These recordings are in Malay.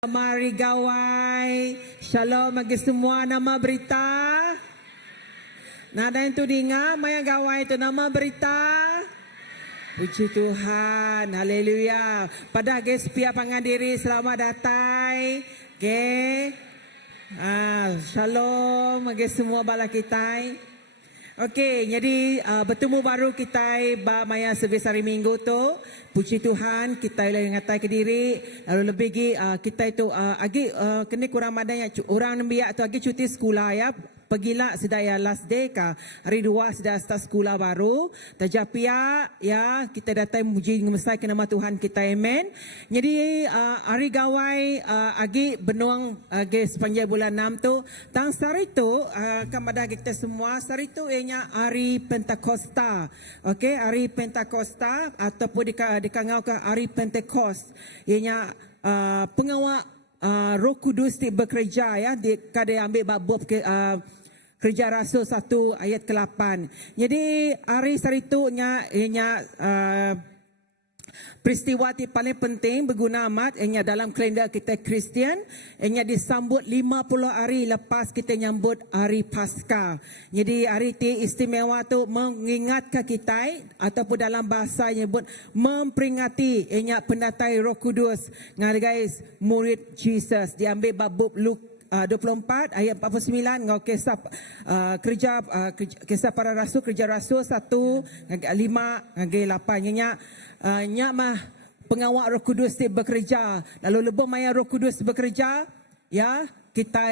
Mari gawai. Shalom bagi semua nama berita. Nada yang tu dengar, maya gawai tu nama berita. Puji Tuhan. Haleluya. Pada guys pihak pengandiri selamat datang. Okay. Shalom bagi semua bala kita. Okey, jadi bertemu baru kita maya servis hari Minggu tu. Puji Tuhan, kita yang ngatai ke diri. Lalu lebih kita itu agi kena kurang madanya orang biak tu agi cuti sekolah ya. Pergilah sedaya last day ka. Hari 2 sedaya start sekolah baru. Tajapia ya kita datang muji ngemesai ke nama Tuhan kita. Amen. Jadi hari gawai agi benuang agi sepanjang bulan 6 tu. Tang sari tu kepada kita semua sari tu ianya hari Pentakosta. Okey, hari Pentakosta ataupun dikangau ke hari Pentecost. Ianya pengawal Roh Kudus bekerja ya di kada ambil bab ke Kerja Rasul 1 ayat ke-8. Jadi hari itu ianya peristiwa yang paling penting berguna amat ianya dalam kalender kita Kristian. Ianya disambut 50 hari lepas kita nyambut hari Paskah. Jadi hari itu istimewa tu mengingatkan kita ataupun dalam bahasa nyebut memperingati ianya pendatai Roh Kudus. Ngar guys, murid Jesus diambil bab Luke 24 ayat 49 ngau kisah kisah para rasul, kerja rasul 1 5 ngagi 8 nya mah pengawal Roh Kudus bekerja. Lalu lebih maya Roh Kudus bekerja ya kita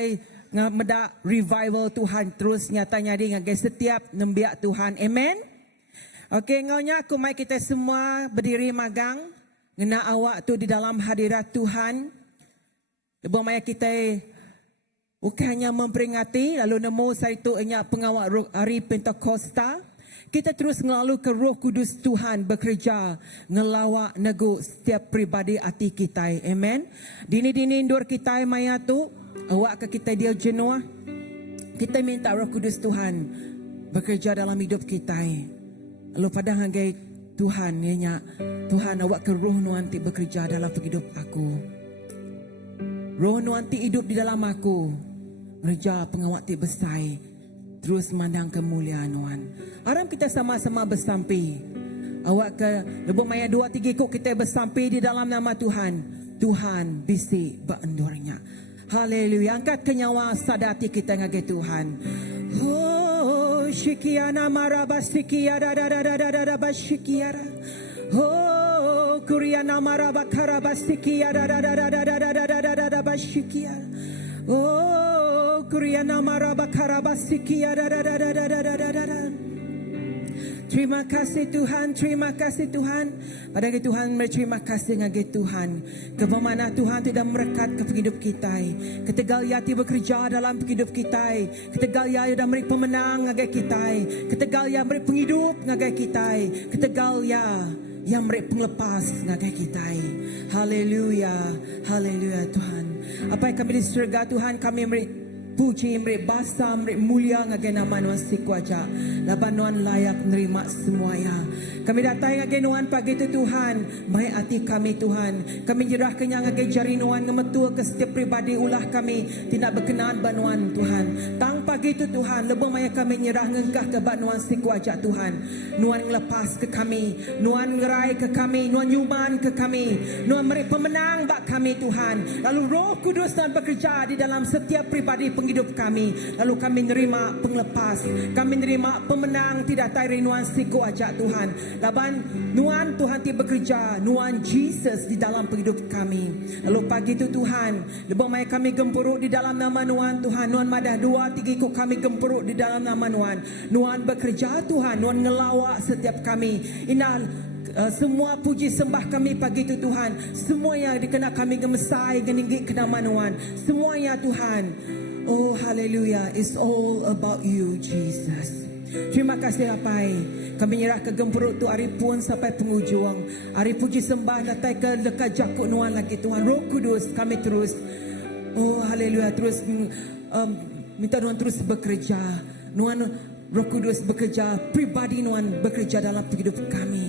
meda revival Tuhan terus nyatanya di ngagi setiap nembiak Tuhan. Amen. Okey, ngaunya aku mai kita semua berdiri magang ngena awak tu di dalam hadirat Tuhan. Lebih maya kita bukannya memperingati lalu nemu saya itu ianya pengawal hari Pentakosta. Kita terus ngelalu ke Roh Kudus Tuhan bekerja ngelawak nego setiap pribadi hati kita. Amen. Dini-dini indur kita maya tu awak ke kita dia jenuh. Kita minta Roh Kudus Tuhan bekerja dalam hidup kita. Lalu pada hangai Tuhan ianya Tuhan awak ke roh nuanti bekerja dalam hidup aku. Roh nuanti hidup di dalam aku. Kerja pengawak ti besai. Terus mandang kemuliaan Tuhan. Haram kita sama-sama bersampi. Awak ke lebih maya 2-3 kok kita bersampi di dalam nama Tuhan. Tuhan bisi beendurnya. Haleluya. Angkat kenyawa sadati kita ngagai Tuhan. Oh syikiana marabasikiara dadadadadadabasikiara. Oh kuriana marabakarabasikiara dadadadadadadabasikiara. Oh kuriana marabakarabasikiara dadadadadadadadada. Terima kasih Tuhan, terima kasih Tuhan. Pada Tuhan berterima kasih ngagi Tuhan. Kebagaimana Tuhan tidak merekat ke hidup kita. Ketegal yati bekerja dalam hidup kita. Ketegal ya dan beri pemenang ngagi kita. Ketegal ya beri penghidup ngagi kita. Ketegal ya yang beri penglepas ngagi kita. Haleluya, haleluya Tuhan. Apa yang kami di surga Tuhan kami beri puji, beri basa, beri mulia ngagai nama Nuan sikuaja. Laban Nuan layak menerima semuanya. Kami datang ngagai Nuan pagi itu Tuhan. Baik hati kami Tuhan. Kami nyerah kenyang ngagai jari Nuan ngemetua ke setiap pribadi ulah kami. Tidak berkenaan banuan Tuhan. Tang pagi itu Tuhan. Lebih maya kami nyerah ngengkah ke banuan sikuaja Tuhan. Nuan ngelepas ke kami. Nuan ngerai ke kami. Nuan nyuman ke kami. Nuan beri pemenang bak kami Tuhan. Lalu Roh Kudus Tuhan bekerja di dalam setiap pribadi hidup kami. Lalu kami nerima penglepas. Kami nerima pemenang tidak tairi Nuan siku aja Tuhan. Laban Nuan Tuhan ti bekerja. Nuan Jesus di dalam hidup kami. Lalu pagi itu Tuhan. Lebih mai kami gempuruk di dalam nama Nuan Tuhan. Nuan madah 2-3 ikut kami gempuruk di dalam nama Nuan. Nuan bekerja Tuhan. Nuan ngelawak setiap kami. Indah semua puji sembah kami pagi itu Tuhan. Semua yang dikena kami gemesai geninggi ke nama Nuan. Semuanya Tuhan. Oh haleluya, it's all about you Jesus. Terima kasih Bapak. Kami nyerah ke gempuruk tu hari pun sampai penghujung. Hari puji sembah datang ke dekat jakut Nuan lagi Tuhan. Roh Kudus kami terus. Oh haleluya, terus minta Nuan terus bekerja. Nuan Roh Kudus bekerja, pribadi Nuan bekerja dalam hidup kami.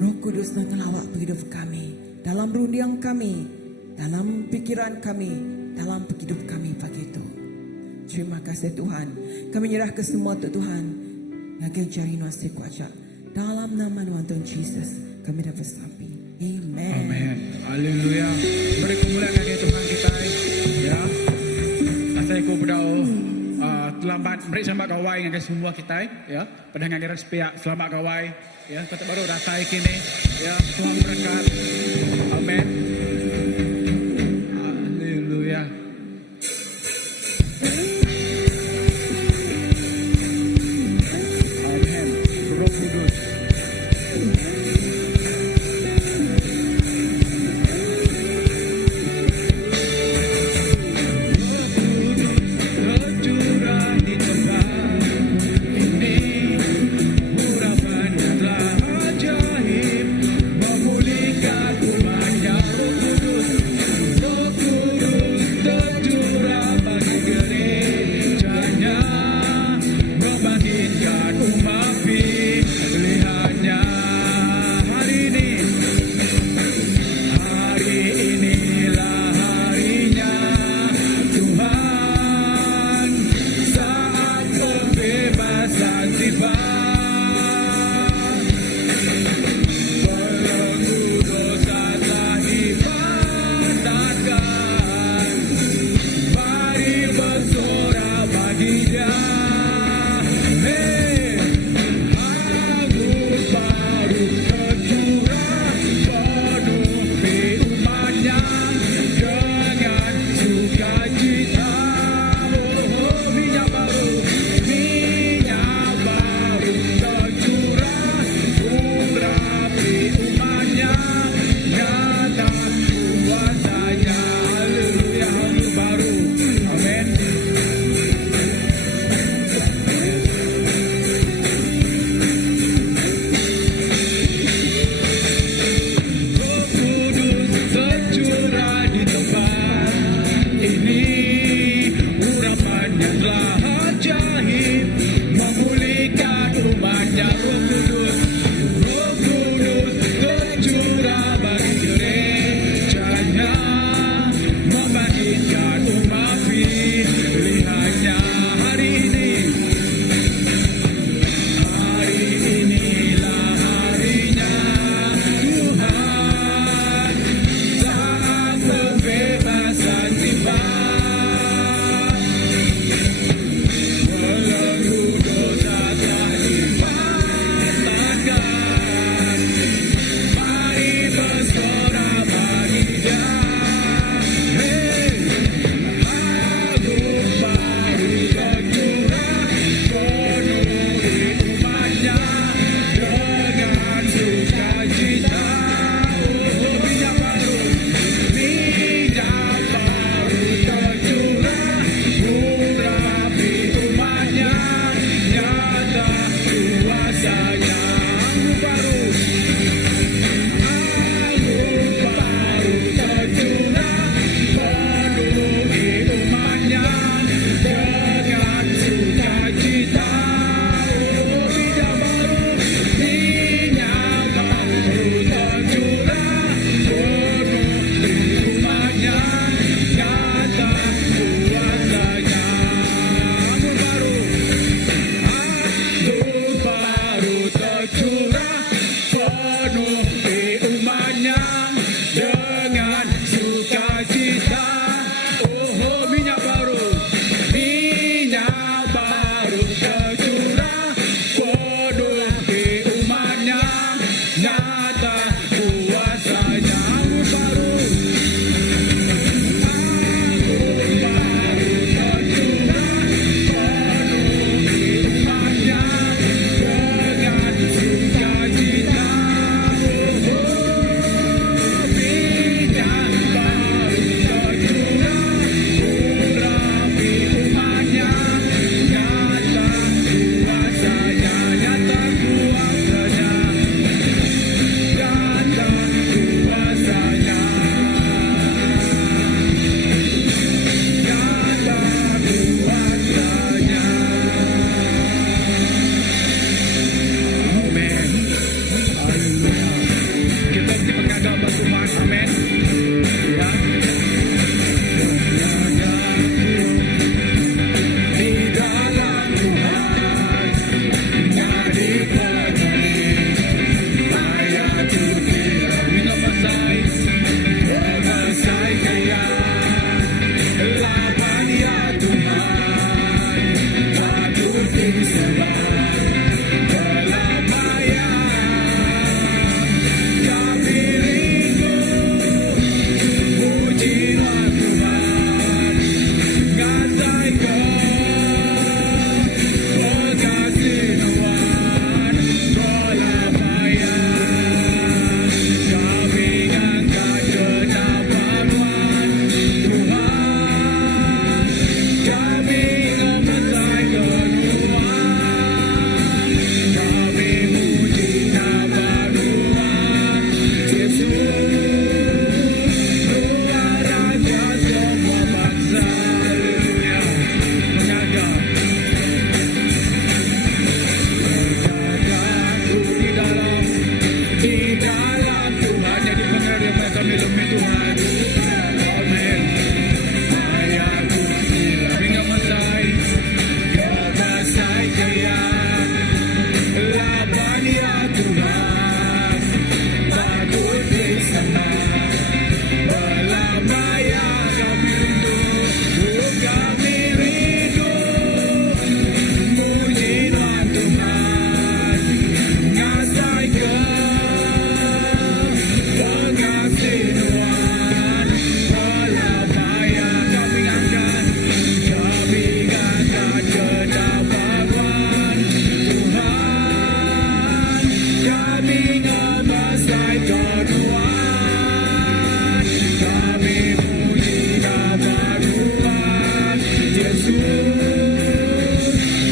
Roh Kudus Nuan ngelawak hidup kami. dalam rundiang kami, dalam pikiran kami, dalam hidup kami pagi itu. Terima kasih Tuhan. Kami nyerah ke semua untuk Tuhan. Ngagil jari nasi kuaca. Dalam nama Tuhan Yesus kami dah bersampai. Amen. Amin. Haleluya. Beri kemuliaan bagi Tuhan kita. Ya. Saya ku berdoa terlambat beri selamat kawai dengan semua kita ya. Pada ngajaran sepihak selamat kawai ya. Kata baru rasai kini ya. Tuhan berkat. Amin. Haleluya. Amin. Roh Kudus.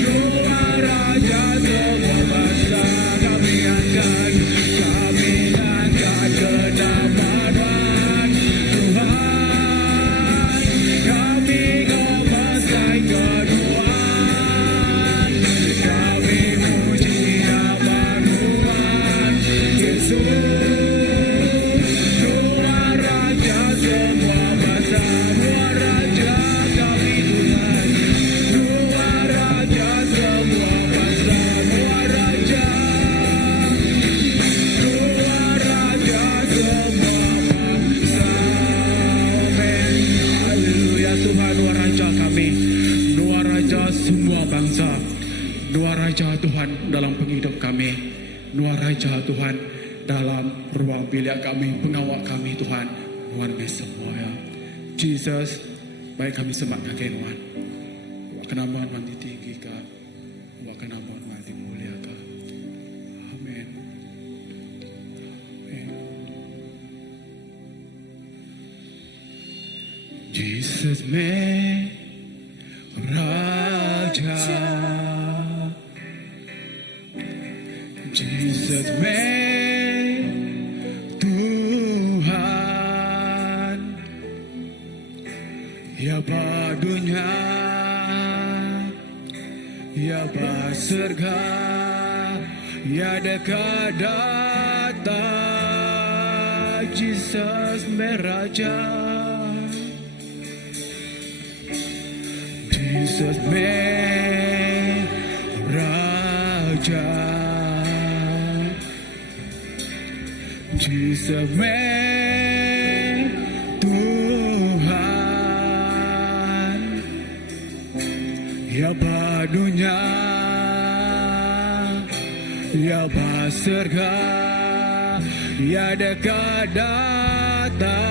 Doa Raja semua bangsa kami angkat kenamaan Tuhan. Kami ngomesai keduaan, kami muji nama Tuhan Yesus. Doa Raja semua bangsa, doa Raja kami Tuhan. Doa Raja semua bangsa, doa Raja. Doa Raja semua bangsa. Amin. Haleluya Tuhan, doa Raja kami. Doa Raja semua bangsa. Doa Raja Tuhan dalam penghidup kami. Doa Raja Tuhan dalam ruang bilik kami, pengawal kami Tuhan. Tuhan kami semua ya. Jesus, baik kami sembah Tuhan. Buat nama Tuhan ditinggikan. Buat nama Tuhan dimuliakan. Amin. Amin. Jesus me Raja. Jesus me Tuhan. Ya badunya, ya basurga, ya dekat data. Jesus me Raja. Jesus me Raja. Jesus me Tuhan. Ya badunya, ya basurga, ya dekat datang.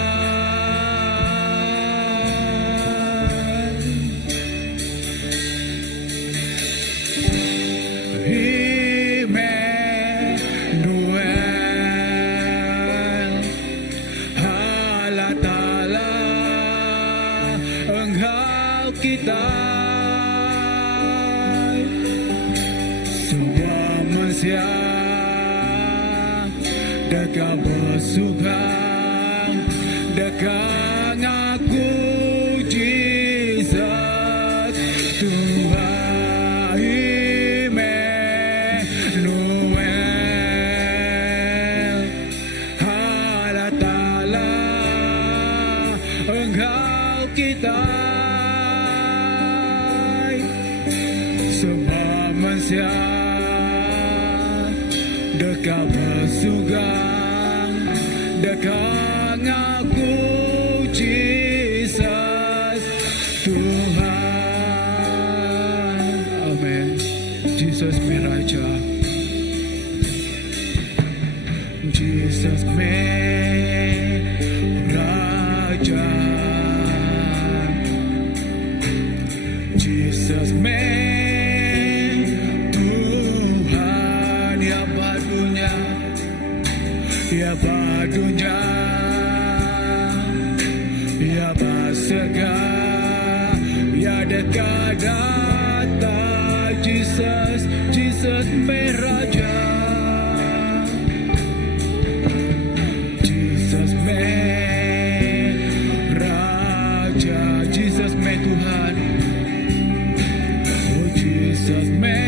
Immanuel, Allah Ta'ala, Engkau kita. Semua manusia dekat bersuka, dekat aku Jesus Tuhan. Immanuel, Allah Ta'ala, Engkau kita. Semua manusia dekat bersuka, dekat aku Jesus Tuhan. Amen. Jesus me Raja. Jesus me Raja. Jesus me Tuhan. Ya badunya, ya badunya, ya basurga, ya dekat data. Jesus, Jesus me Raja. Jesus me Raja. Jesus me Tuhan. Oh Jesus me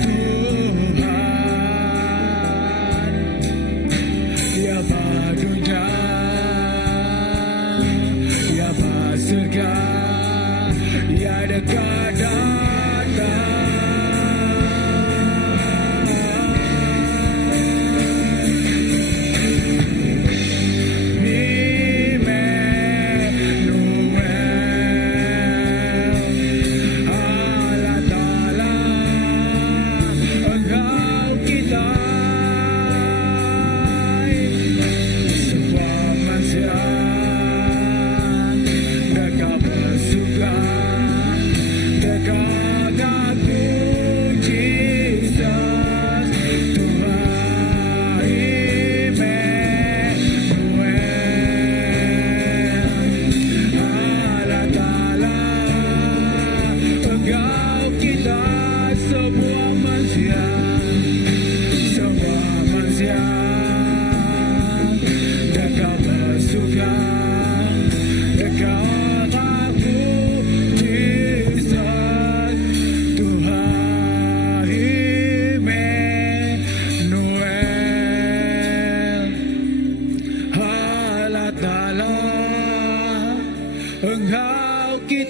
Tuhan. Ya badunya, ya basurga, ya dekat data. Dekat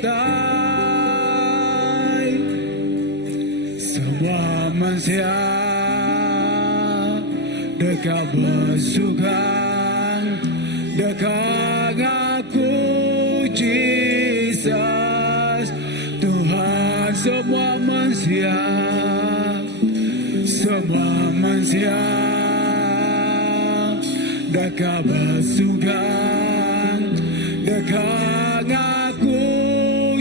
kitai semua manusia dekat bersukan dekat aku Jesus Tuhan semua manusia dekat bersukan dekat aku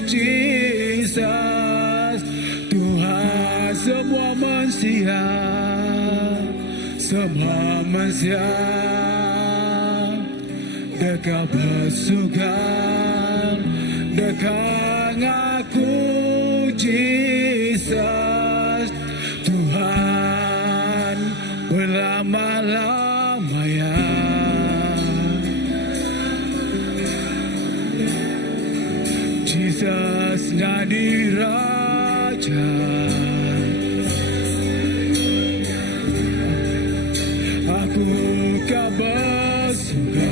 Jesus Tuhan semua manusia dekat bersukan dekat aku Jesus Tuhan berlama-lamanya Jesus jadi Raja aku kau bersukan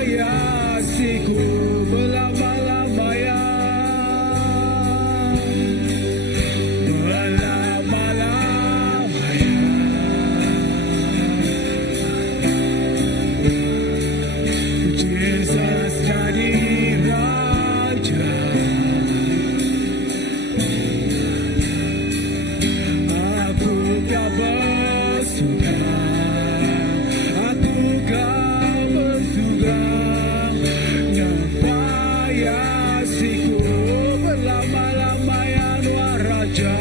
nyempayasiku berlama-lamanya Jesus jadi Raja aku kau bersuka nyempayasiku berlama-lamanya Tuhan Raja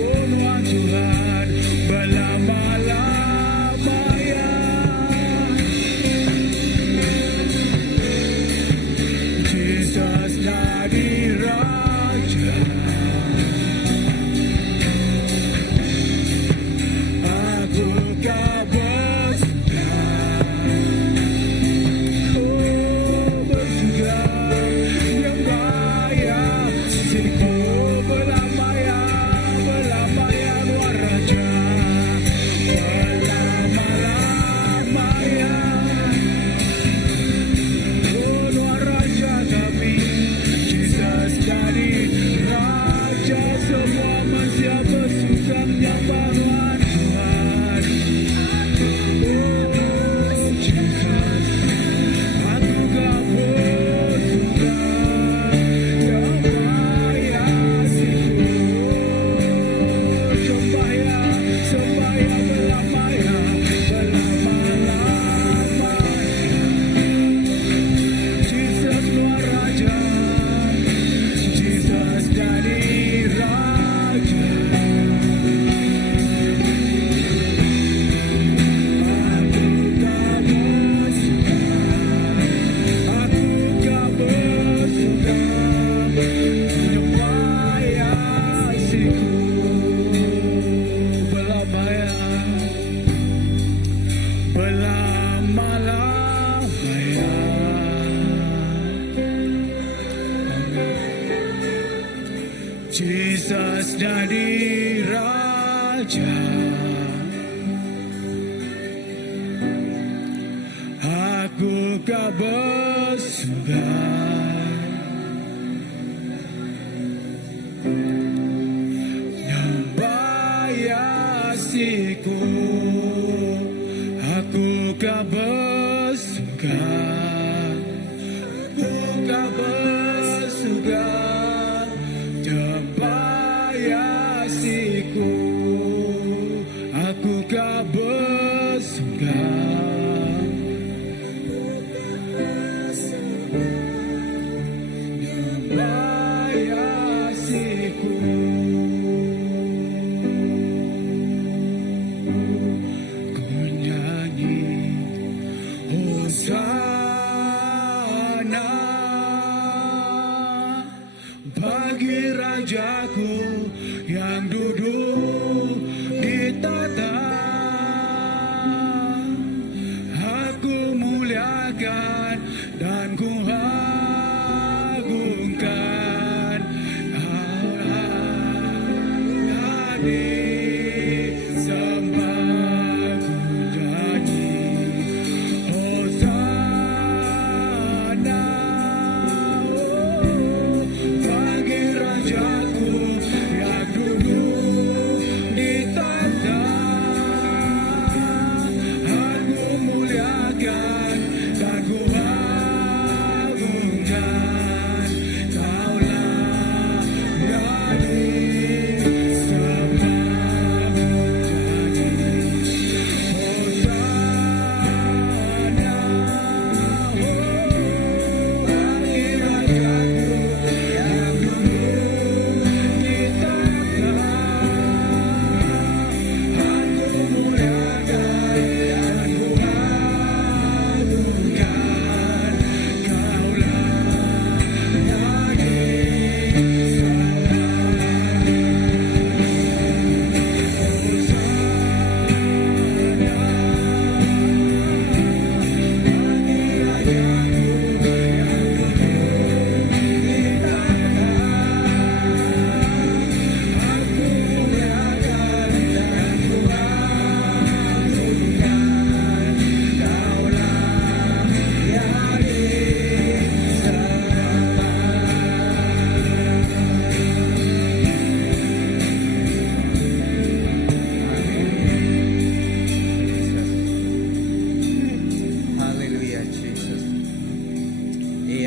oh Tuhan Tuhan berlama-lamanya Jesus jadi Raja aku kau bersuka oh bersuka yang kaya siku berlamanya Tuhan Raja berlama-lamanya oh Tuhan Raja kami Jesus jadi Raja semua manusia bersuka menyembah Tuhan Jesus jadi Raja aku kau bersuka nyempayasiku aku kau bersuka nyempayasiku aku kau bersuka nyempayasiku ku nyanyi Hosana bagi Rajaku yang duduk di tata aku muliakan dan ku agungkan Allah sembah ku nyanyi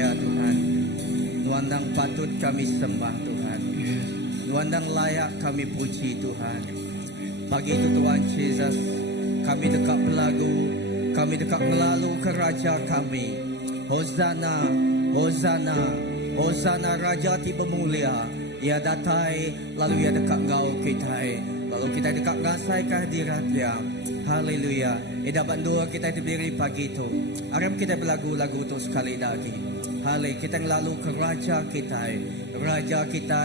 mulia Tuhan. Tuhan yang patut kami sembah Tuhan. Tuhan yang layak kami puji Tuhan. Pagi itu Tuhan Yesus, kami dekat berlagu, kami dekat melalu ke Raja kami. Hosana, Hosana, Hosana Raja tiba mulia. Ia datai, lalu ia dekat gau kita. Lalu kita dekat ngasai kehadirat dia. Haleluya. Dapat doa kita diberi pagi itu. Aram kita berlagu-lagu itu sekali lagi. Haleluya. Kita lalu ke Raja kita. Raja kita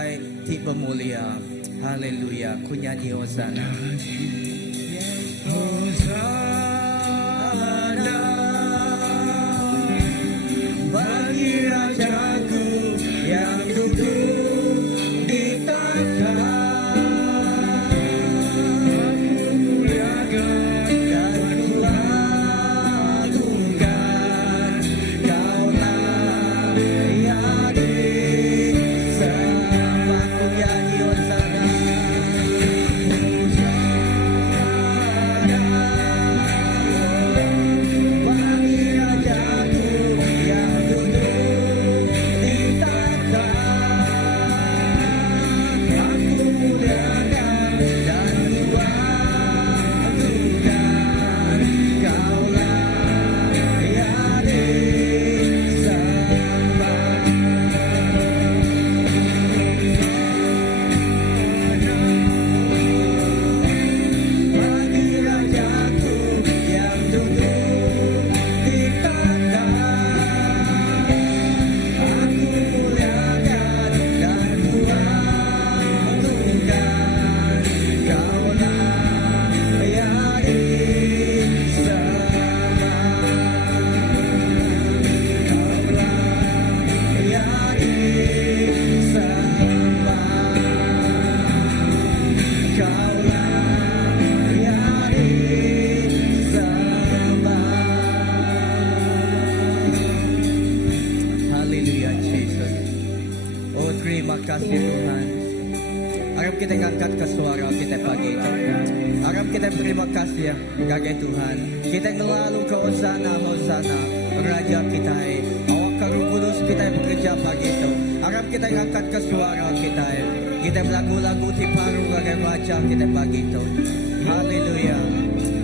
tiba mulia. Haleluya. Ku nyanyi Hosana. Hosana bagi Rajaku yang duduk di takhta. Kasih Tuhan. Harap kita ngangkat ke suara kita pagi ini. Harap kita terima kasih ya kagak Tuhan. Kita ngelalu ke Hosana, Hosana Raja kita. Awak Roh Kudus kita bekerja pagi itu. Harap kita ngangkat ke suara kita. Kita berlagu-lagu di paru kagak Raja kita pagi itu. Haleluya.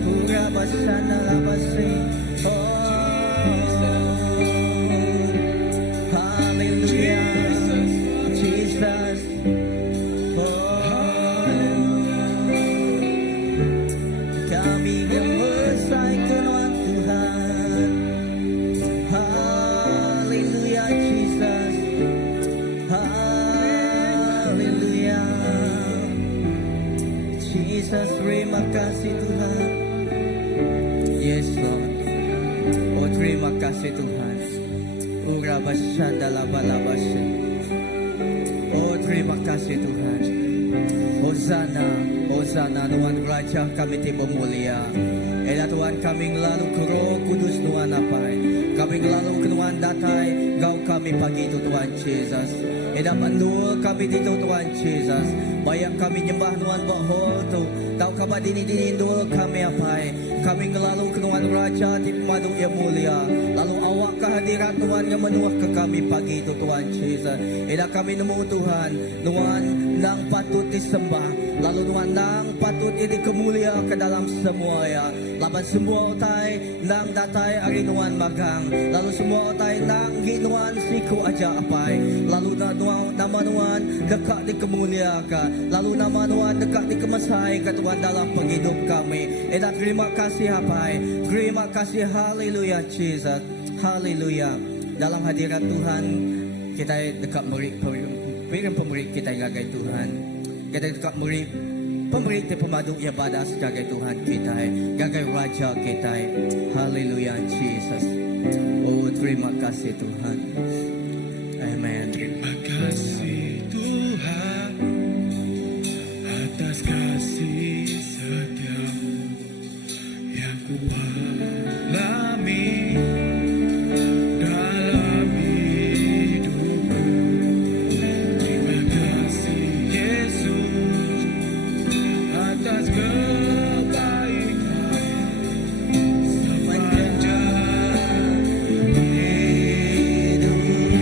Pura basana labasi. Haleluya. Jesus, kami memuliakan Tuhan. Haleluya, Jesus. Haleluya, Jesus. Terima kasih Tuhan. Yes Lord. Oh terima kasih Tuhan. Urabashadalabalabashe. Oh terima kasih Tuhan. Hosana, Hosana Tuhan Raja kami tiba mulia. Tuhan kami ngelalu ke Roh Kudus Tuhan apai. Kami ngelalu ke Tuhan datai Gau kami pagi itu Tuhan Yesus. Dapat doa kami itu Tuhan Yesus. Bayang kami nyembah Tuhan bahwa tu. Tahu kabar dini doa kami apai. Kami ngelalu ke Tuhan Raja di pemadu yang mulia. Lalu awak kehadiran Tuhan yang menuah ke kami pagi itu Tuhan Yesus. Kami nemu Tuhan, Tuhan nang patut disembah. Lalu Tuhan nang patut jadi kemulia ke dalam semua ya. Laban semua otai nang datai hari Tuhan magang. Lalu semua otai nang Tuhan siku aja apai. Lalu nama Tuhan dekat di kemuliakan. Lalu nama Tuhan dekat di kemasai ke Tuhan dalam penghidup kami. Terima kasih apai. Terima kasih haleluya Jesus. Haleluya. Dalam hadirat Tuhan kita dekat pemberi kita gagai Tuhan. Kita dekat pemberi pemadu ibadah sebagai Tuhan kita, gagai Raja kita. Haleluya Jesus. Oh terima kasih Tuhan. Amen. Terima kasih Tuhan atas kasih setiamu yang ku alami dalam hidupku. Terima kasih Yesus atas kebaikan sepanjang hidupku.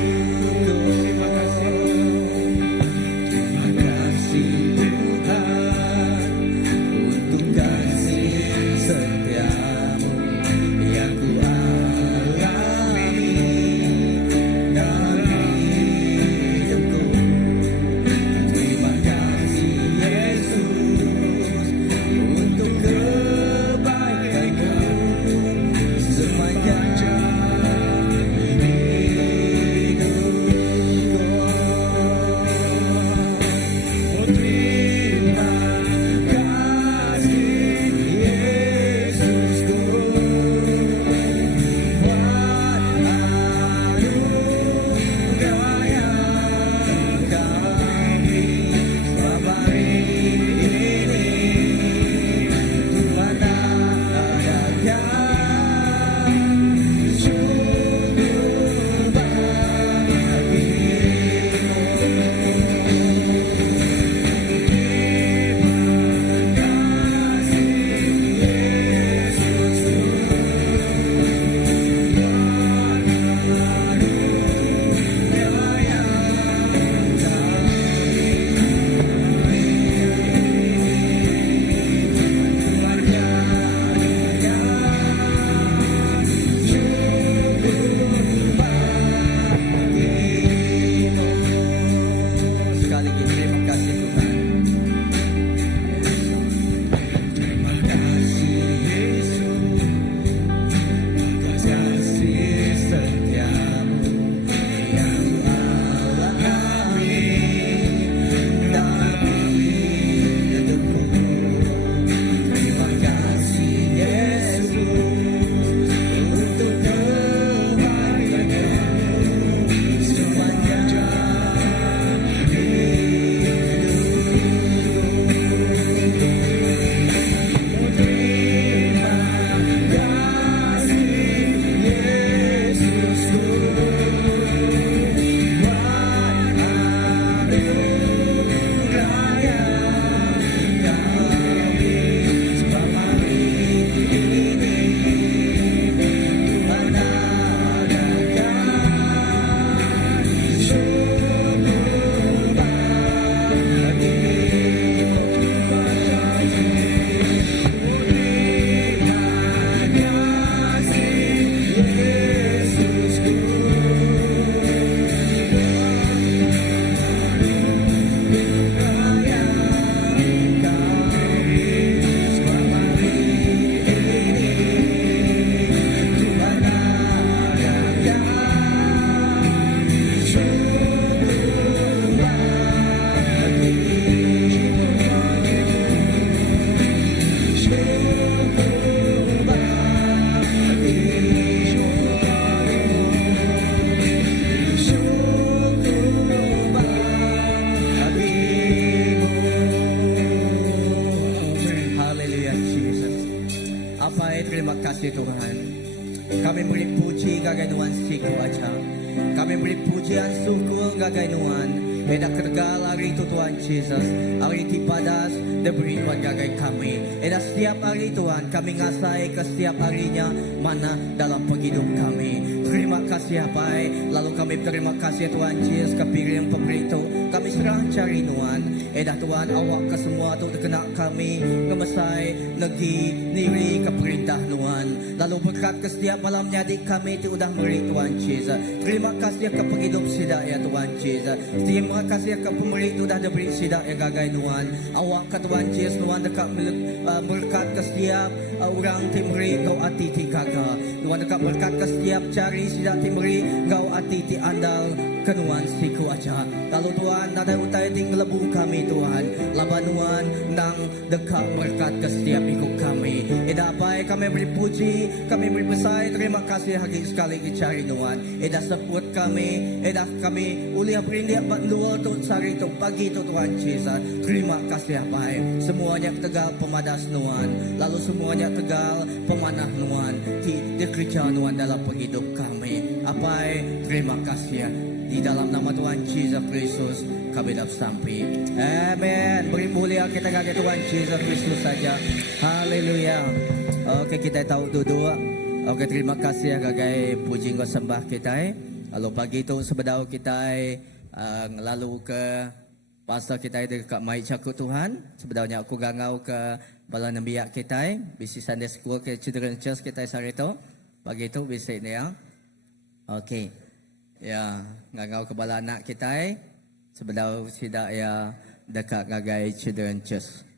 Hallelujah, Jesus. Apa terima kasih Tuhan. Kami beri puji gaganuan siku aja. Kami beri pujian syukur gaganuan. Edah kergal hari itu Tuhan Yesus. Hari itu padas diberi Tuhan gagai kami. Edah setiap hari Tuhan kami ngasai ke setiap harinya mana dalam penghidup kami. Terima kasih Apai. Lalu kami terima kasih Tuhan Yesus kepiring pemerintah. Kami serang cari Tuhan. Edah Tuhan awak ke semua tu kena kami ngemesai negeri niri ke perintah Tuhan. Lalu berkat ke setiap malamnya di kami itu udah beri Tuhan Yesus. Terima kasih ke penghidup sidak ya Tuhan Yesus. Terima kasih ke pemberi itu dah diberi sidak yang gagai Tuhan. Awak ke Tuhan Yesus Tuhan dekat berkat ke setiap orang timri kau hati ti gaga. Tuhan dekat berkat ke setiap cari sidak timri kau hati ti andal kenuan siku aja. Lalu Tuhan ada utai ting lebu kami Tuhan. Laban Tuhan nang dekat berkat ke setiap ikut kami. Edah apa kami beri puji, kami beri besar. Terima kasih hari sekali dicari Tuhan. Edah sebut kami, edah kami uliah berindia bandua tu sari tu pagi tu Tuhan Yesus. Terima kasih apa semuanya tegal pemadas Tuhan. Lalu semuanya tegal pemanah Tuhan. Di kerja Tuhan dalam penghidup kami. Apa terima kasih di dalam nama Tuhan Yesus Kristus kami dah sampai. Amin. Beri mulia kita kepada Tuhan Yesus Kristus saja. Haleluya. Oke kita tahu duduk. Oke terima kasih gagai puji ngau sembah kita. Lalu pagi itu sebedau kita lalu ke pasal kita dekat mai cakut Tuhan. Sebedaunya aku gangau ke bala nabiak kita. Bisi Sunday School ke Children Church kita sehari itu. Pagi itu bisi ni ya. Okey. Ya, ngagau kebala anak kita sebedau sidak ya dekat ngagai Children Church.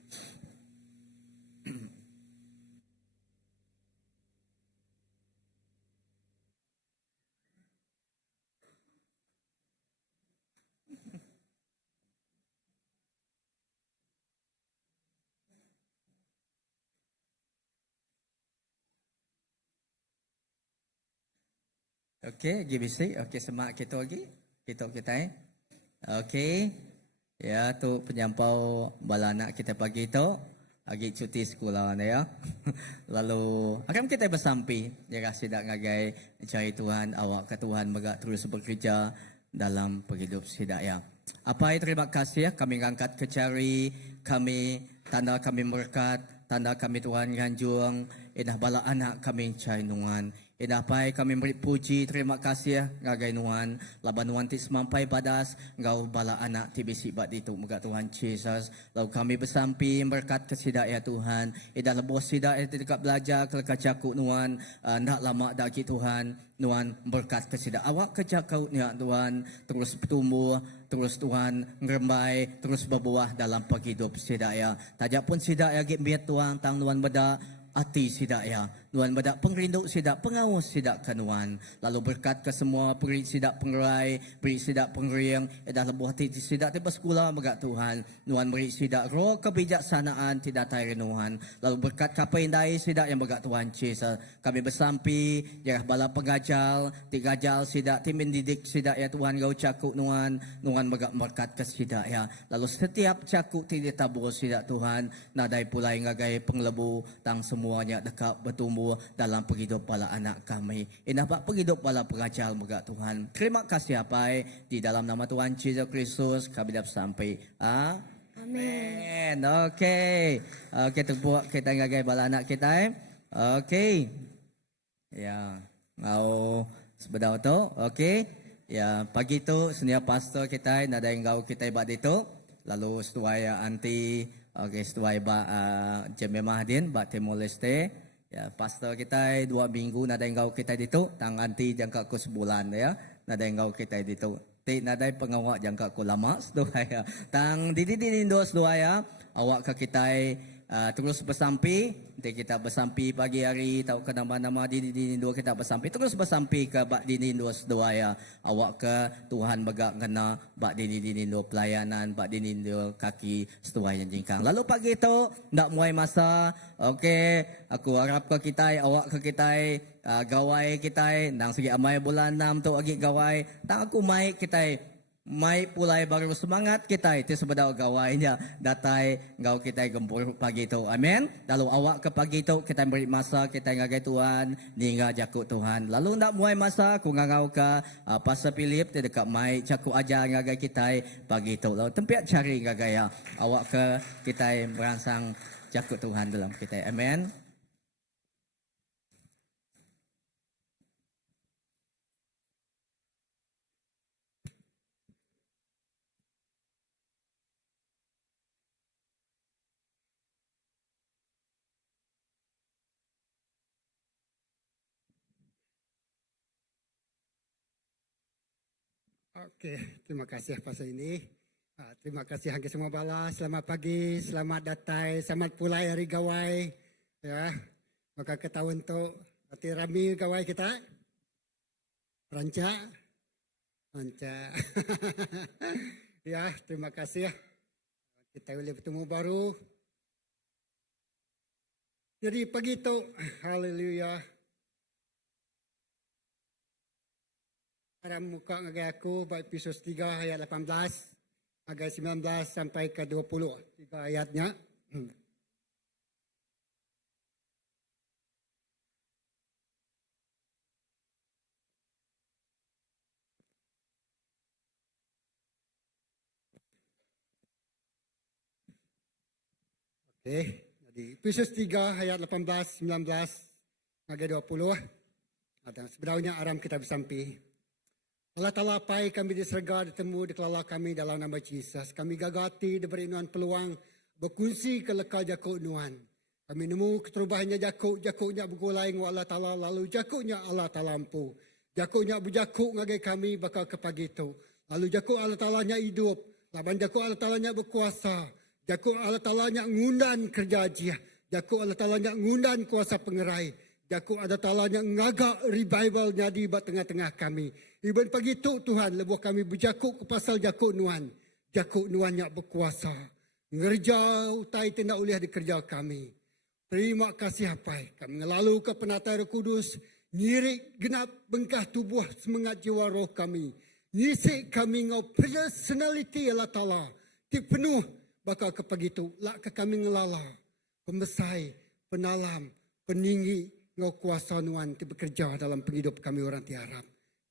Okey, gibisi. Okey, semak kita lagi. Kita Okey. Ya, tu penyampau bala anak kita pagi tu. Lagi cuti sekolah ni ya. Lalu akan kita bersampi. Ya kasih dak ngagai cari Tuhan, awak ke Tuhan megak terus bekerja dalam penghidup sidak ya. Apa terima kasih ya kami angkat ke cari kami tanda kami berkat, tanda kami Tuhan ganjung, edah bala anak kami cari Tuhan. Edah pai kami beri puji terima kasih ya ngagai Tuhan. Laban Tuhan ti semampai padas ngau bala anak ti bisi bat itu muka Tuhan Yesus. Lalu kami bersampi berkat kesidak ya Tuhan. Edah lebih sidak ya dekat belajar ke kacaku Tuhan. Ndak lama dak Tuhan. Tuhan berkat kesidak awak kecakau ni Tuhan terus bertumbuh terus Tuhan ngerembai terus berbuah dalam penghidup sidak ya. Tajak pun sidak ya gimbiat Tuhan tang Tuhan beda hati sidak ya. Tuhan bedak pengrindu sidak pengawas sidak kanuan. Lalu berkat ke semua beri sidak pengerai, beri sidak pengeriang, edah lebuh hati sidak tiba sekolah megak Tuhan. Tuhan beri sidak roh kebijaksanaan tidak tairi Tuhan. Lalu berkat kapain dai sidak yang megak Tuhan Yesus. Kami bersampi jarah bala pengajal, tigajal sidak tim mendidik sidak ya Tuhan gau cakuk Tuhan. Tuhan megak berkat ke sidak ya. Lalu setiap cakuk tidak tabur sidak Tuhan. Nadai pulai ngagai penglebu tang semuanya dekat bertumbuh dalam penghidup bala anak kami. Dapat penghidup bala pengajar megak Tuhan. Terima kasih apa di dalam nama Tuhan Yesus Kristus kami dapat sampai. Amin. Okey. Okey tepuk kita ngagai bala anak kita. Okey. Ya, mau sebedau tu. Okey. Ya, pagi tu senior pastor kita ada yang gau kita ibadat itu. Lalu setuai anti okey setuai ba Jembe Mahdin ba Timor Leste. Ya, pastor kita 2 minggu nada engkau kita dito, tang anti jangka ko sebulan ya. Nada engkau kita dito. Ti nada pengawak jangka ko lama doa ya. Tang didi doa ya. Awak ke kita terus bersampi. Nanti kita bersampi pagi hari tahu ke nama-nama didi doa kita bersampi. Terus bersampi ke bak didi doa ya. Awak ke Tuhan begak kena bak didi doa pelayanan, bak didi doa kaki setua yang jingkang. Lalu pagi itu ndak mulai masa. Okey, aku harap ke kita, awak ke kita, gawai kita, nang segi amai bulan 6 tu lagi gawai. Tang aku mai kita. Mai pulai baru semangat kita itu sebenarnya gawainya datai ngau kita gempur pagi itu. Amin. Lalu awak ke pagi itu kita beri masa kita ngagai Tuhan, ningga jaku Tuhan. Lalu ndak muai masa ku ngau ke Pastor Philip di dekat mai caku aja ngagai kita pagi itu. Lalu tempat cari ngagai ya. Awak ke kita merangsang jaku Tuhan dalam kita. Amin. Okey, terima kasih pasal ini. Terima kasih hangga semua bala. Selamat pagi, selamat datang, selamat pulai hari gawai. Ya, maka ketahuan tu berarti rami gawai kita. Rancak. Ya, terima kasih. Kita boleh bertemu baru. Jadi pagi tu, haleluya. Dalam muka ngagai aku, baik Efesus 3 ayat 18, ayat 19 sampai ke 20. 3 ayatnya. Okey, jadi Efesus 3 ayat 18, 19, ayat 20. Sebenarnya aram kita bersampi. Allah Ta'ala pai kami diserga ditemu dikelala kami dalam nama Jesus. Kami gagati diberi nuan peluang berkongsi ke leka jakuk nuan. Kami nemu keterubahannya jakuknya bergulai dengan Allah Ta'ala lalu jakuknya Allah Ta'ala ampu. Jakuknya berjakuk ngagai kami bakal ke pagi itu. Lalu jakuk Allah Ta'ala nya hidup. Laban jakuk Allah Ta'ala nya berkuasa. Jakuk Allah Ta'ala nya ngundan kerja jia. Jakuk Allah Ta'ala nya ngundan kuasa pengerai. Jakuk Allah Ta'ala nya ngagak revival jadi di tengah-tengah kami. Iban pagi tu Tuhan lebuh kami berjakuk ke pasal jakuk nuan. Jakuk nuan yang berkuasa. Ngerjau tai tidak boleh dikerja kami. Terima kasih apa kami ngelalu ke penatai Roh Kudus. Nyirik genap bengkah tubuh semangat jiwa roh kami. Nyisik kami ngau personality Allah Ta'ala. Ti penuh bakal ke pagi tu. Lak ke kami ngelala. Pemesai, penalam, peninggi. Ngau kuasa nuan ti bekerja dalam penghidup kami orang tiarap.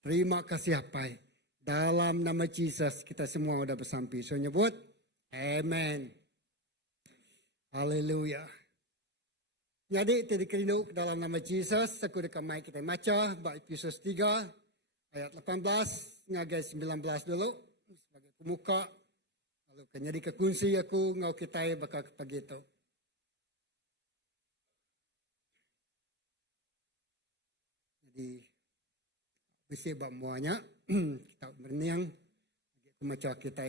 Terima kasih apa. Dalam nama Jesus kita semua sudah bersampi. So nyebut. Amen. Haleluya. Jadi tadi kerinduk dalam nama Jesus. Aku dekat mic kita baca. Bak Efesus 3. Ayat 18. Ngagai 19 dulu. Sebagai pemuka. Lalu kan jadi kekunci aku. Ngau kita bakal pagi itu. Jadi. Besi bab muanya kita berniang macam kita.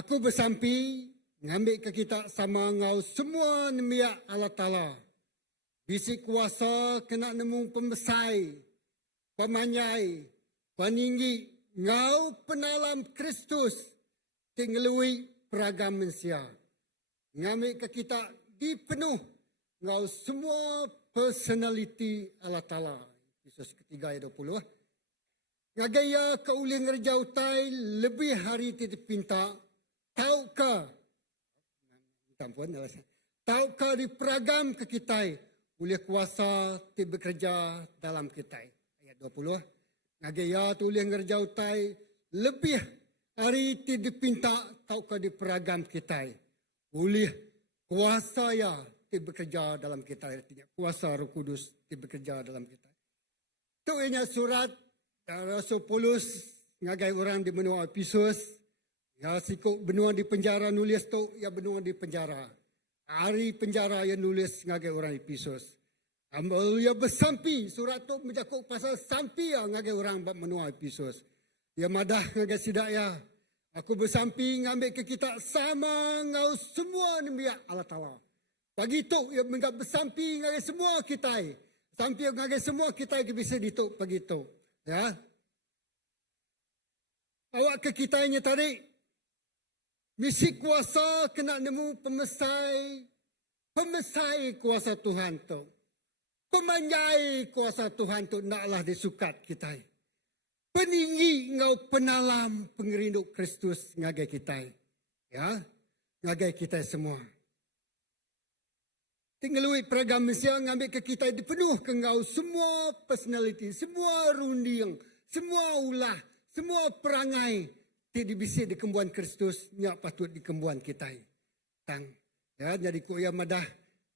Aku bersampi ngambil ke kita sama ngau semua nemiak Allah Ta'ala. Bisi kuasa kena nemu pembesai, pemanyai, peninggi ngau penalam Kristus tinggalui peragam manusia. Ngambil ke kita dipenuh ngau semua personality Allah Ta'ala. Yesus ketiga ayat 20. Ngagaya ke uli ngerjau tai lebih hari titip pinta. Taukah? Taukah diperagam ke kita. Uli kuasa titip bekerja dalam kita. Ayat 20. Ngagaya tu uli ngerjau tai lebih hari titip pinta. Taukah diperagam kita. Uli kuasa ya titip bekerja dalam kita. Kuasa Roh Kudus titip bekerja dalam kita. Itu ianya surat Rasul Paulus ngagai orang di benua Efesus. Ya sikuk benua di penjara nulis tu ya benua di penjara. Hari penjara yang nulis ngagai orang Efesus. Amal ya bersampi surat tu menjakuk pasal sampi yang ngagai orang menua Efesus. Ya madah ngagai sidak ya. Aku bersampi ngambil ke kita sama ngau semua nembia Allah Ta'ala. Pagi tu ya menggap bersampi ngagai semua kita. Sampai ngagai semua kita ke bisa dituk pagi tu. Ya. Awak ke kitanya tadi. Misi kuasa kena nemu pemesai kuasa Tuhan tu. Pemanyai kuasa Tuhan tu naklah disukat kita. Peninggi ngau penalam pengerindu Kristus ngagai kita. Ya, ngagai kita semua. Tinggalui peragam Malaysia ngambil ke kita dipenuh ke ngau semua personality, semua runding, semua ulah, semua perangai tidak bisa dikembuan Kristus, nya patut dikembuan kita. Tang, ya, jadi kuya madah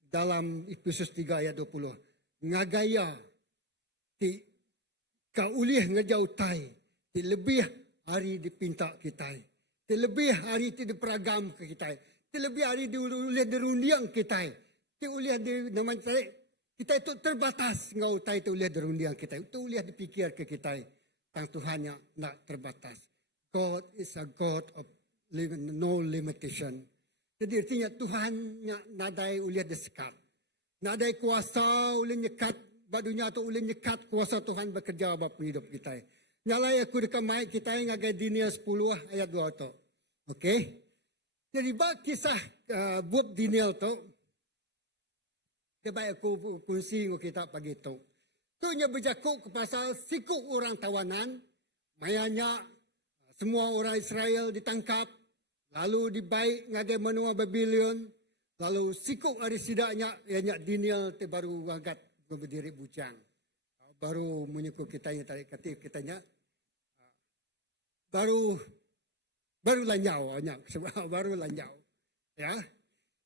dalam Efesus 3 ayat 20. Ngagaya ti kaulih ngejauh tai, ti lebih hari dipinta kita. Ti lebih hari ti diperagam ke kita. Ti lebih hari diulih dirundiang kita. Ti ulih di nama kita itu terbatas ngau tai tu ulih dirundiang kita. Tu ulih dipikir ke kita. Tang Tuhan yang nak terbatas. God is a God of no limitation. Jadi artinya Tuhan yang nadai ulih desekat. Nadai kuasa ulih nyekat. Badunya tu ulih nyekat kuasa Tuhan bekerja bapa hidup kita. Nyalai aku dekat mic kita ngagai Dinia 10 ayat 2 tu. Okey. Jadi bab kisah buat Daniel tu. Kebaik aku kongsi dengan kita pagi tu. Tu nya berjakuk ke pasal sikuk orang tawanan. Mayanya semua orang Israel ditangkap. Lalu dibaik ngagai menua Babylon. Lalu sikuk hari sidaknya. Ianya Daniel tu baru wagat berdiri bujang. Baru menyukup kitanya tarik katif kitanya. Baru lanyau. Baru lanyau. Ya.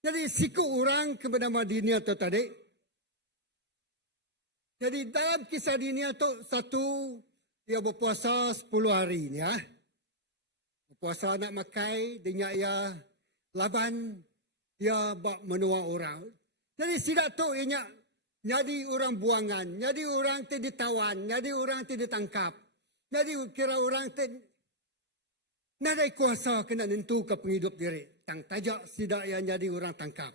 Jadi sikuk orang bernama Daniel tu tadi. Jadi dalam kisah Daniel tu satu, dia berpuasa 10 hari ni ya. Berpuasa nak makai, dia ya laban, dia bak menua orang. Jadi sidak tu ia jadi orang buangan, jadi orang tu ditawan, jadi orang tu ditangkap. Jadi kira orang tu nadai kuasa kena nentu ke penghidup diri. Tang tajak sidak yang jadi orang tangkap.